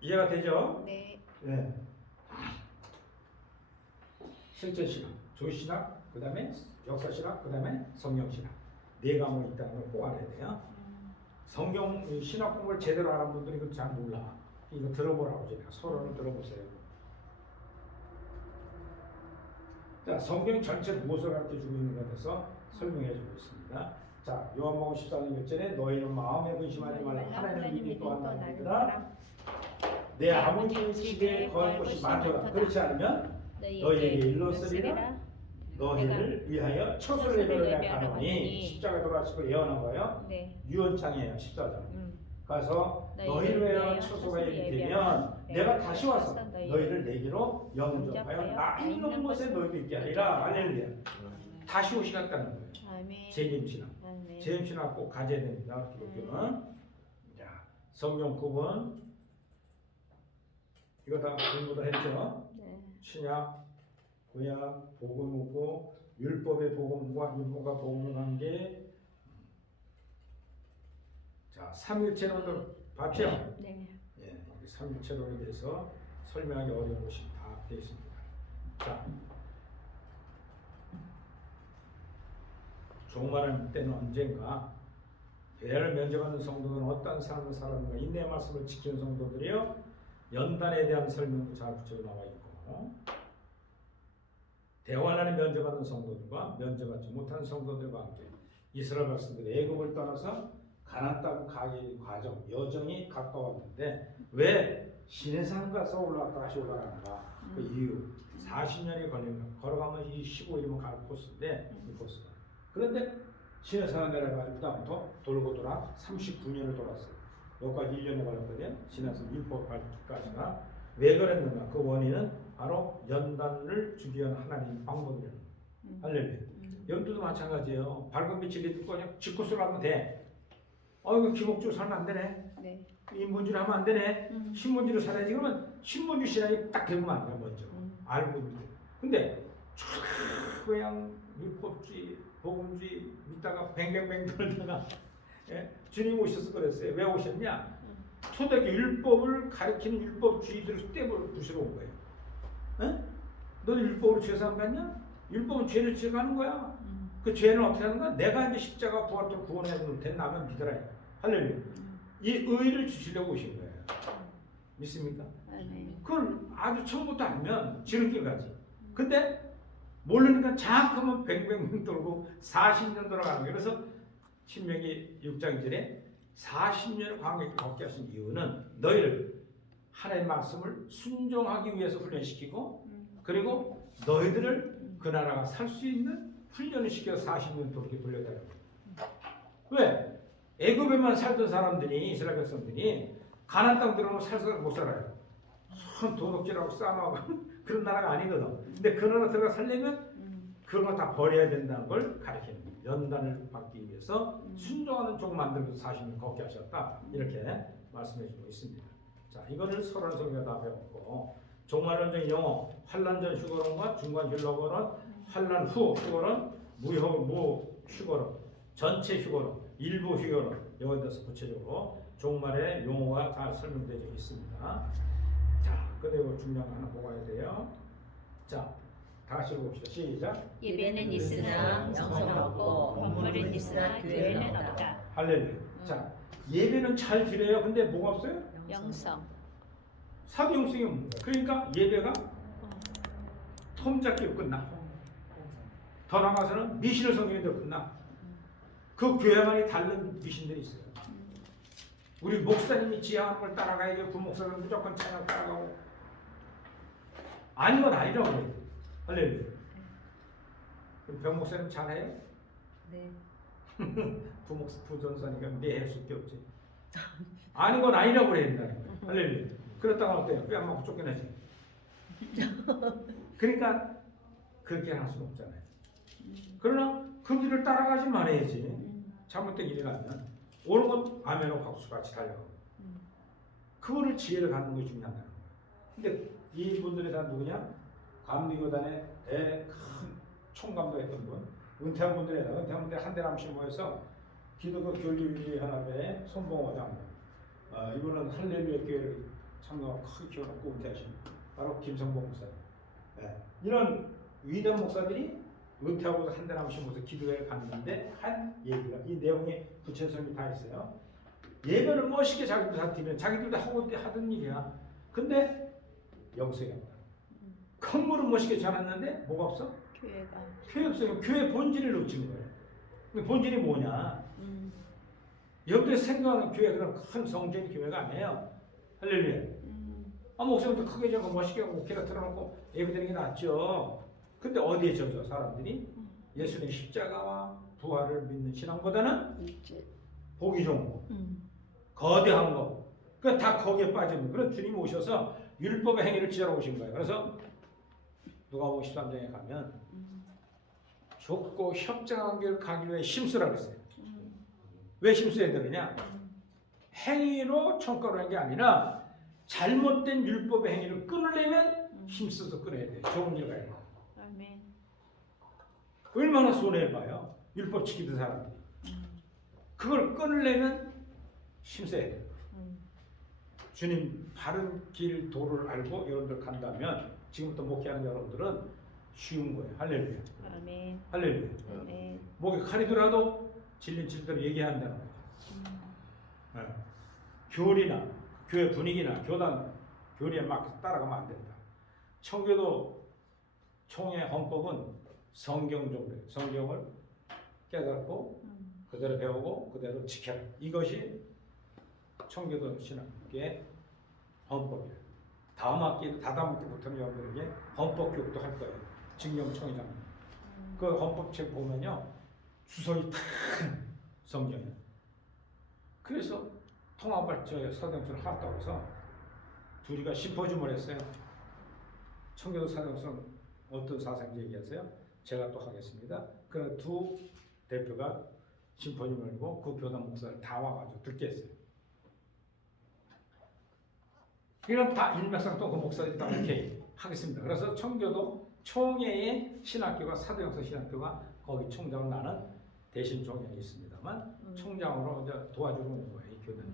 이해가 되죠? 네. 네. 실천신학, 조직신학, 그 다음에 역사신학, 그 다음에 성경신학. 네 과목이 있다는 걸 꼭 알아야 돼요. 성경 신학 공부를 제대로 안 한 분들이 이거 잘 몰라. 이거 들어보라고 제가 서론을 들어보세요. 자, 성경 전체 무엇을 가르쳐주고 있는가에 대해서 설명해주고 있습니다. 자, 요한복음 14장 1절에 너희는 마음에 근심하지 말라. 하나님을 믿기 또한 나를 믿으라. 내 아버지의 집에 거할 곳이 많도다. 그렇지 않으면 너희에게 일렀으리라. 너희를 위하여 처소를 내버려 가노니 십자가 돌아가시고 예언한 거예요. 네. 유언장이에요. 14장. 가서 너희를 너희를 위하여 위하여 처소가 처소를 예비되면 네. 내가 다시 와서 와서 너희를 내게로 영접하여 나 있는 곳에 너희도 있게 하리라. 할렐루야. 다시 오시겠다는 거예요. 아멘. 재림신학. 아멘. 재림신학 꼭 가져야 됩니다. 기독교는. 자, 성경 구분. 이거 다 공부를 했죠. 네. 신약, 구약, 복음이고 율법의 복음과 율법과 복음 관계. 자, 삼일체론도 봤죠? 네. 예, 삼일체론에 대해서 설명하기 어려운 것이 다 되어 있습니다. 자, 종말할 때는 언젠가 배를 면제받는 성도들은 어떤 삶을 살았는가, 인내의 말씀을 지키는 성도들이요, 연단에 대한 설명도 잘 붙여 나와 있고, 대환란에 면제받는 성도들과 면제받지 못한 성도들과 함께 이스라엘 백성들이 애굽을 떠나서 가나안 땅 가기 과정 여정이 가까웠는데 왜 시내산 가서 올라갔다 다시 올라가는가? 그 이유 40년이 걸립니다. 걸어가면 이 15일이면 갈 코스인데 이 코스가. 그런데 시내산을 내려가지고 그다음부터 돌고 돌아 39년을 돌았어요. 여기까지 1년이 걸렸거든요. 시내산 율법 밟기까지가. 왜 그랬는가? 그 원인은 바로 연단을 주기 위한 하나님의 방법이라는 거예요. 할렐루야. 연두도 마찬가지예요. 밝은 빛을 띠고 그냥 직구수를 하면 돼. 이거 기목주로 살면 안 되네. 네. 인본주의로 하면 안 되네. 신본주의로 살아야지. 그러면 신본주의 신앙이 딱 되면 안 돼, 먼저. 알고 있는데. 근데 촤 그냥 율법주의, 복음주의 믿다가 뱅뱅뱅 돌다가 예? 주님 오셔서 그랬어요. 왜 오셨냐? 초대교 율법을 가리키는 율법주의들을 떼부수러 온 거예요. 예? 너는 율법으로 죄사함 받냐? 율법은 죄를 지어가는 거야. 그 죄는 어떻게 하는 거야? 내가 이제 십자가 부활로 구원해 놓을 텐데 나만 믿어라. 할렐루야. 이 의를 주시려고 오신 거예요. 믿습니까? 아멘. 그걸 아주 처음부터 알면 지름길 가지. 근데 모르니까 장하면 뱅뱅뱅 돌고 40년 돌아가는 거예요. 그래서 신명기 6장 1절에 40년을 광야길 걷게 하신 이유는 너희를 하나님의 말씀을 순종하기 위해서 훈련시키고 그리고 너희들을 그 나라가 살 수 있는 훈련을 시켜서 40년 그렇게 돌려달라고. 왜? 애굽에만 살던 사람들이 이스라엘 백성들이 가나안 땅 들어오면 살살 못 살아요. 손 도둑질하고 싸움하고 그런 나라가 아니거든. 근데 그 나라 들어가 살려면 그런 거 다 버려야 된다는 걸 가르치는 거예요. 연단을 받기 위해서 순종하는 종 만들어서 40년 걷게 하셨다. 이렇게 말씀해 주고 있습니다. 자, 이거를 서론 설교가 다 배웠고 종말론적 영어, 환란 전 휴거론과 중간 휴거론, 환란 후 휴거론, 무 휴거론, 전체 휴거론, 일부 휴거론 이거에 대해서 구체적으로 종말의 용어가 잘 설명되어 있습니다. 자, 그리고 중요한 거 하나 보고 가야 돼요. 자, 다 같이 읽어봅시다. 시작. 예배는 있으나 영성은 없고 건물은 있으나 교회는 없다. 할렐루야. 자, 예배는 잘 드려요. 근데 뭐가 없어요? 영성. 사도용성이 없는 거예요. 그러니까 예배가 톰 잡기로 끝나. 더 나아가서는 미신을 성경에도 끝나. 그 교회만이 다른 미신들이 있어요. 우리 목사님이 지향하는 걸 따라가야지. 그 목사는 무조건 찬양 따라가고 아닌 건 아니라고 그래요. 할렐루야. 병 목사님 잘해요? 네. 부전사니까 네 할 수밖에 없지. 아닌 건 아니라고 그래야 된다는 거야. 할렐루야. 그렇다가 어때요? 뺨 맞고 쫓겨나지. 그러니까 그렇게 할 수는 없잖아요. 그러나 그 길을 따라가지 말아야지. 잘못된 길이 가면 옳은 건 아멘하고 박수같이 달려가고 그거를 지혜를 갖는 것이 중요하다는 거예요. 근데 이분들이 다 누구냐? 감리교단의 큰 총감독했던 분, 은퇴한 분들에다 은퇴한 분들 한 대람씩 모여서 기독교 교리연합회 손봉호 장로, 이분은 할렐루야 교회를 참여하고 크게 키워놓고 은퇴하신 바로 김성봉 목사님. 네. 이런 위대한 목사들이 은퇴하고 한 대람씩 모여서 기도회를 갔는데 한 얘기가 이 내용에 부채성이 다 있어요. 예배를 멋있게 자기들 다 드리면 자기들도 하던 일이야. 근데 영성이 없다. 건물은 멋있게 잘했는데 뭐가 없어? 교회가. 교회 없어요. 교회 본질을 놓친 거예요. 그 본질이 뭐냐? 여러분들이 생각하는 교회 그런 큰 성전 교회가 아니에요. 할렐루야. 목사님도 크게 저거 멋있게 하고 목회가 틀어놓고 예배드리는 게 낫죠. 근데 어디에 젖어 사람들이? 예수님의 십자가와 부활을 믿는 신앙보다는 보기 좋은 거, 거대한 거, 그 다 거기에 빠지는. 그런 주님이 오셔서 율법의 행위를 지하러 오신 거예요. 그래서 누가복음 13장에 가면 좁고 협정한 길 가기 위해 힘쓰라 그랬어요. 왜 힘써야 되느냐? 행위로 천가로 한 게 아니라 잘못된 율법의 행위를 끊으려면 힘써서 끊어야 돼요. 좋은 길 가야 돼요. 아멘. 얼마나 손해봐요. 율법 지키던 사람들이. 그걸 끊으려면 힘써야 돼요. 주님 바른 길 도를 알고 여러분들 간다면 지금부터 목회하는 여러분들은 쉬운 거예요. 할렐루야. 아멘. 할렐루야. 아멘. 목에 칼이 들어도 질린 질대로 얘기한다는 거죠. 네. 교리나 교회 분위기나 교단 교리에 막 따라가면 안 된다. 청교도 총회 헌법은 성경적으로 성경을 깨닫고 그대로 배우고 그대로 지켜라. 이것이 청교도 신학의 헌법이에요. 다음 학기부터는 여러분들에게 헌법 교육도 할 거예요. 진경총회장. 그 헌법책 보면요 주석이 다 성경이에요. 그래서 통합발전의 서대웅선을 하왔다고 해서 둘이가 심포지움을 했어요. 청교도 서대웅선 어떤 사상인지 얘기하세요. 제가 또 하겠습니다. 그래서 두 대표가 심포지움을 열고 그 교단 목사를 다 와가지고 듣게 했어요. 이런 다 일맥상 또 그 목사들이 다 오케이 하겠습니다. 그래서 청교도 총회의 신학교가 사도영서 신학교가 거기 총장으로 나는 대신 총장이 있습니다만 총장으로 이제 도와주는 거예요. 이 교단이.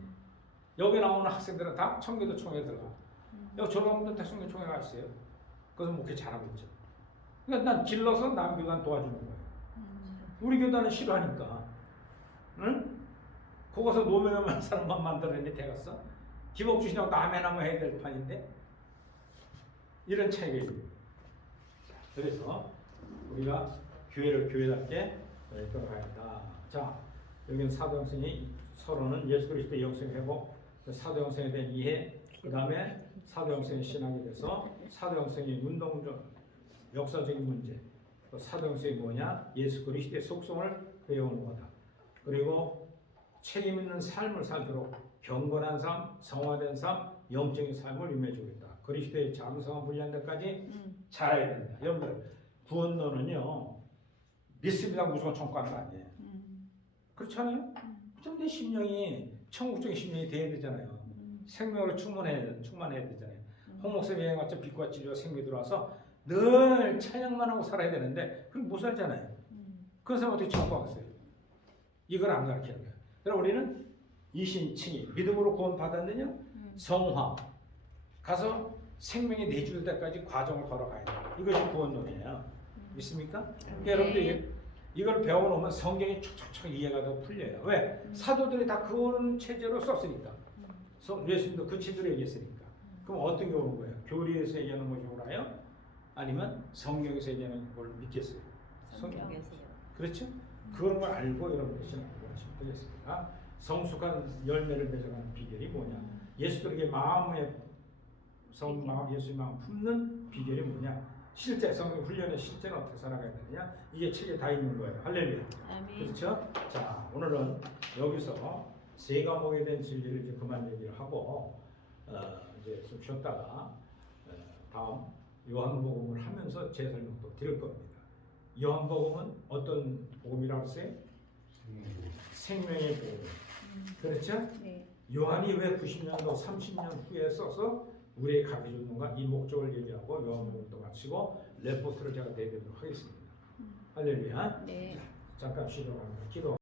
여기 나오는 학생들은 다 청교도 총회에 들어가. 여기 졸업하면 다 청교도 총회 가 있어요. 그래서 목회 잘하고 있죠. 그러니까 난 길러서 남 교단 도와주는 거예요. 우리 교단은 싫어하니까. 응? 거기서 노면만 사람만 만들어내니 되겠어? 기복 주시냐고 남해나무 해야 될 판인데 이런 차이가 있습니다. 그래서 우리가 교회를 교회답게 끌어가야 한다. 자, 여기는 사도행전이 서로는 예수 그리스도의 영생 회복, 사도행전에 대한 이해, 그 다음에 사도행전의 신학에 대해서 사도행전의 운동적 역사적인 문제, 사도행전이 뭐냐? 예수 그리스도의 속성을 배우는 거다. 그리고 책임 있는 삶을 살도록 경건한 삶, 성화된 삶, 영적인 삶을 임해주겠다. 그리스도의 장성한 분리한 데까지 잘해야 된다. 여러분들 구원론은요 믿습니다 무조건 천국가는 거 아니에요. 그렇잖아요. 좀 내 심령이 천국적인 심령이 돼야 되잖아요. 생명으로 충만해야 되잖아요. 홍목쌤 여행 왔죠. 빛과 진리와 생명이 들어와서 늘 찬양만 하고 살아야 되는데 그럼 못 살잖아요. 그런 사람 어떻게 천국 가겠어요? 이걸 안 가르치는 거예요. 그럼 우리는 이신칭의 믿음으로 구원 받았느냐? 성화 가서 생명이 내줄 때까지 과정을 걸어가야 돼요. 이것이 구원론이에요. 믿습니까? 그러니까 여러분들 이걸 배워놓으면 성경이 촉촉촉 이해가 더 풀려요. 왜? 사도들이 다 그런 체제로 썼으니까. 예수님도 그 체제로 얘기했으니까. 그럼 어떤 게 오는 거예요? 교리에서 얘기하는 것이 옳아요? 아니면 성경에서 얘기하는 걸 믿겠어요? 성경에서요. 그렇죠? 그런 걸 알고 여러분들이 신앙을 하시면 되겠습니다. 성숙한 열매를 맺어가는 비결이 뭐냐? 예수들에게 마음에 예수의 마음 품는 비결이 뭐냐? 실제 성령 훈련의 실제는 어떻게 살아가야 되느냐 이게 책에 다 있는 거예요. 할렐루야. 아멘. 그렇죠? 자 오늘은 여기서 세 과목에 대한 진리를 이제 그만 얘기를 하고 이제 좀 쉬었다가 다음 요한복음을 하면서 제 설명도 드릴 겁니다. 요한복음은 어떤 복음이라고 했어요? 생명의 복음. 그렇죠? 네. 요한이 왜 90년도 30년 후에 써서 우리에게 가르쳐 줬는가 이 목적을 얘기하고 요한복음도 마치고 레포트를 제가 내드리도록 하겠습니다. 할렐루야. 네. 잠깐 쉬도록 합니다. 기도.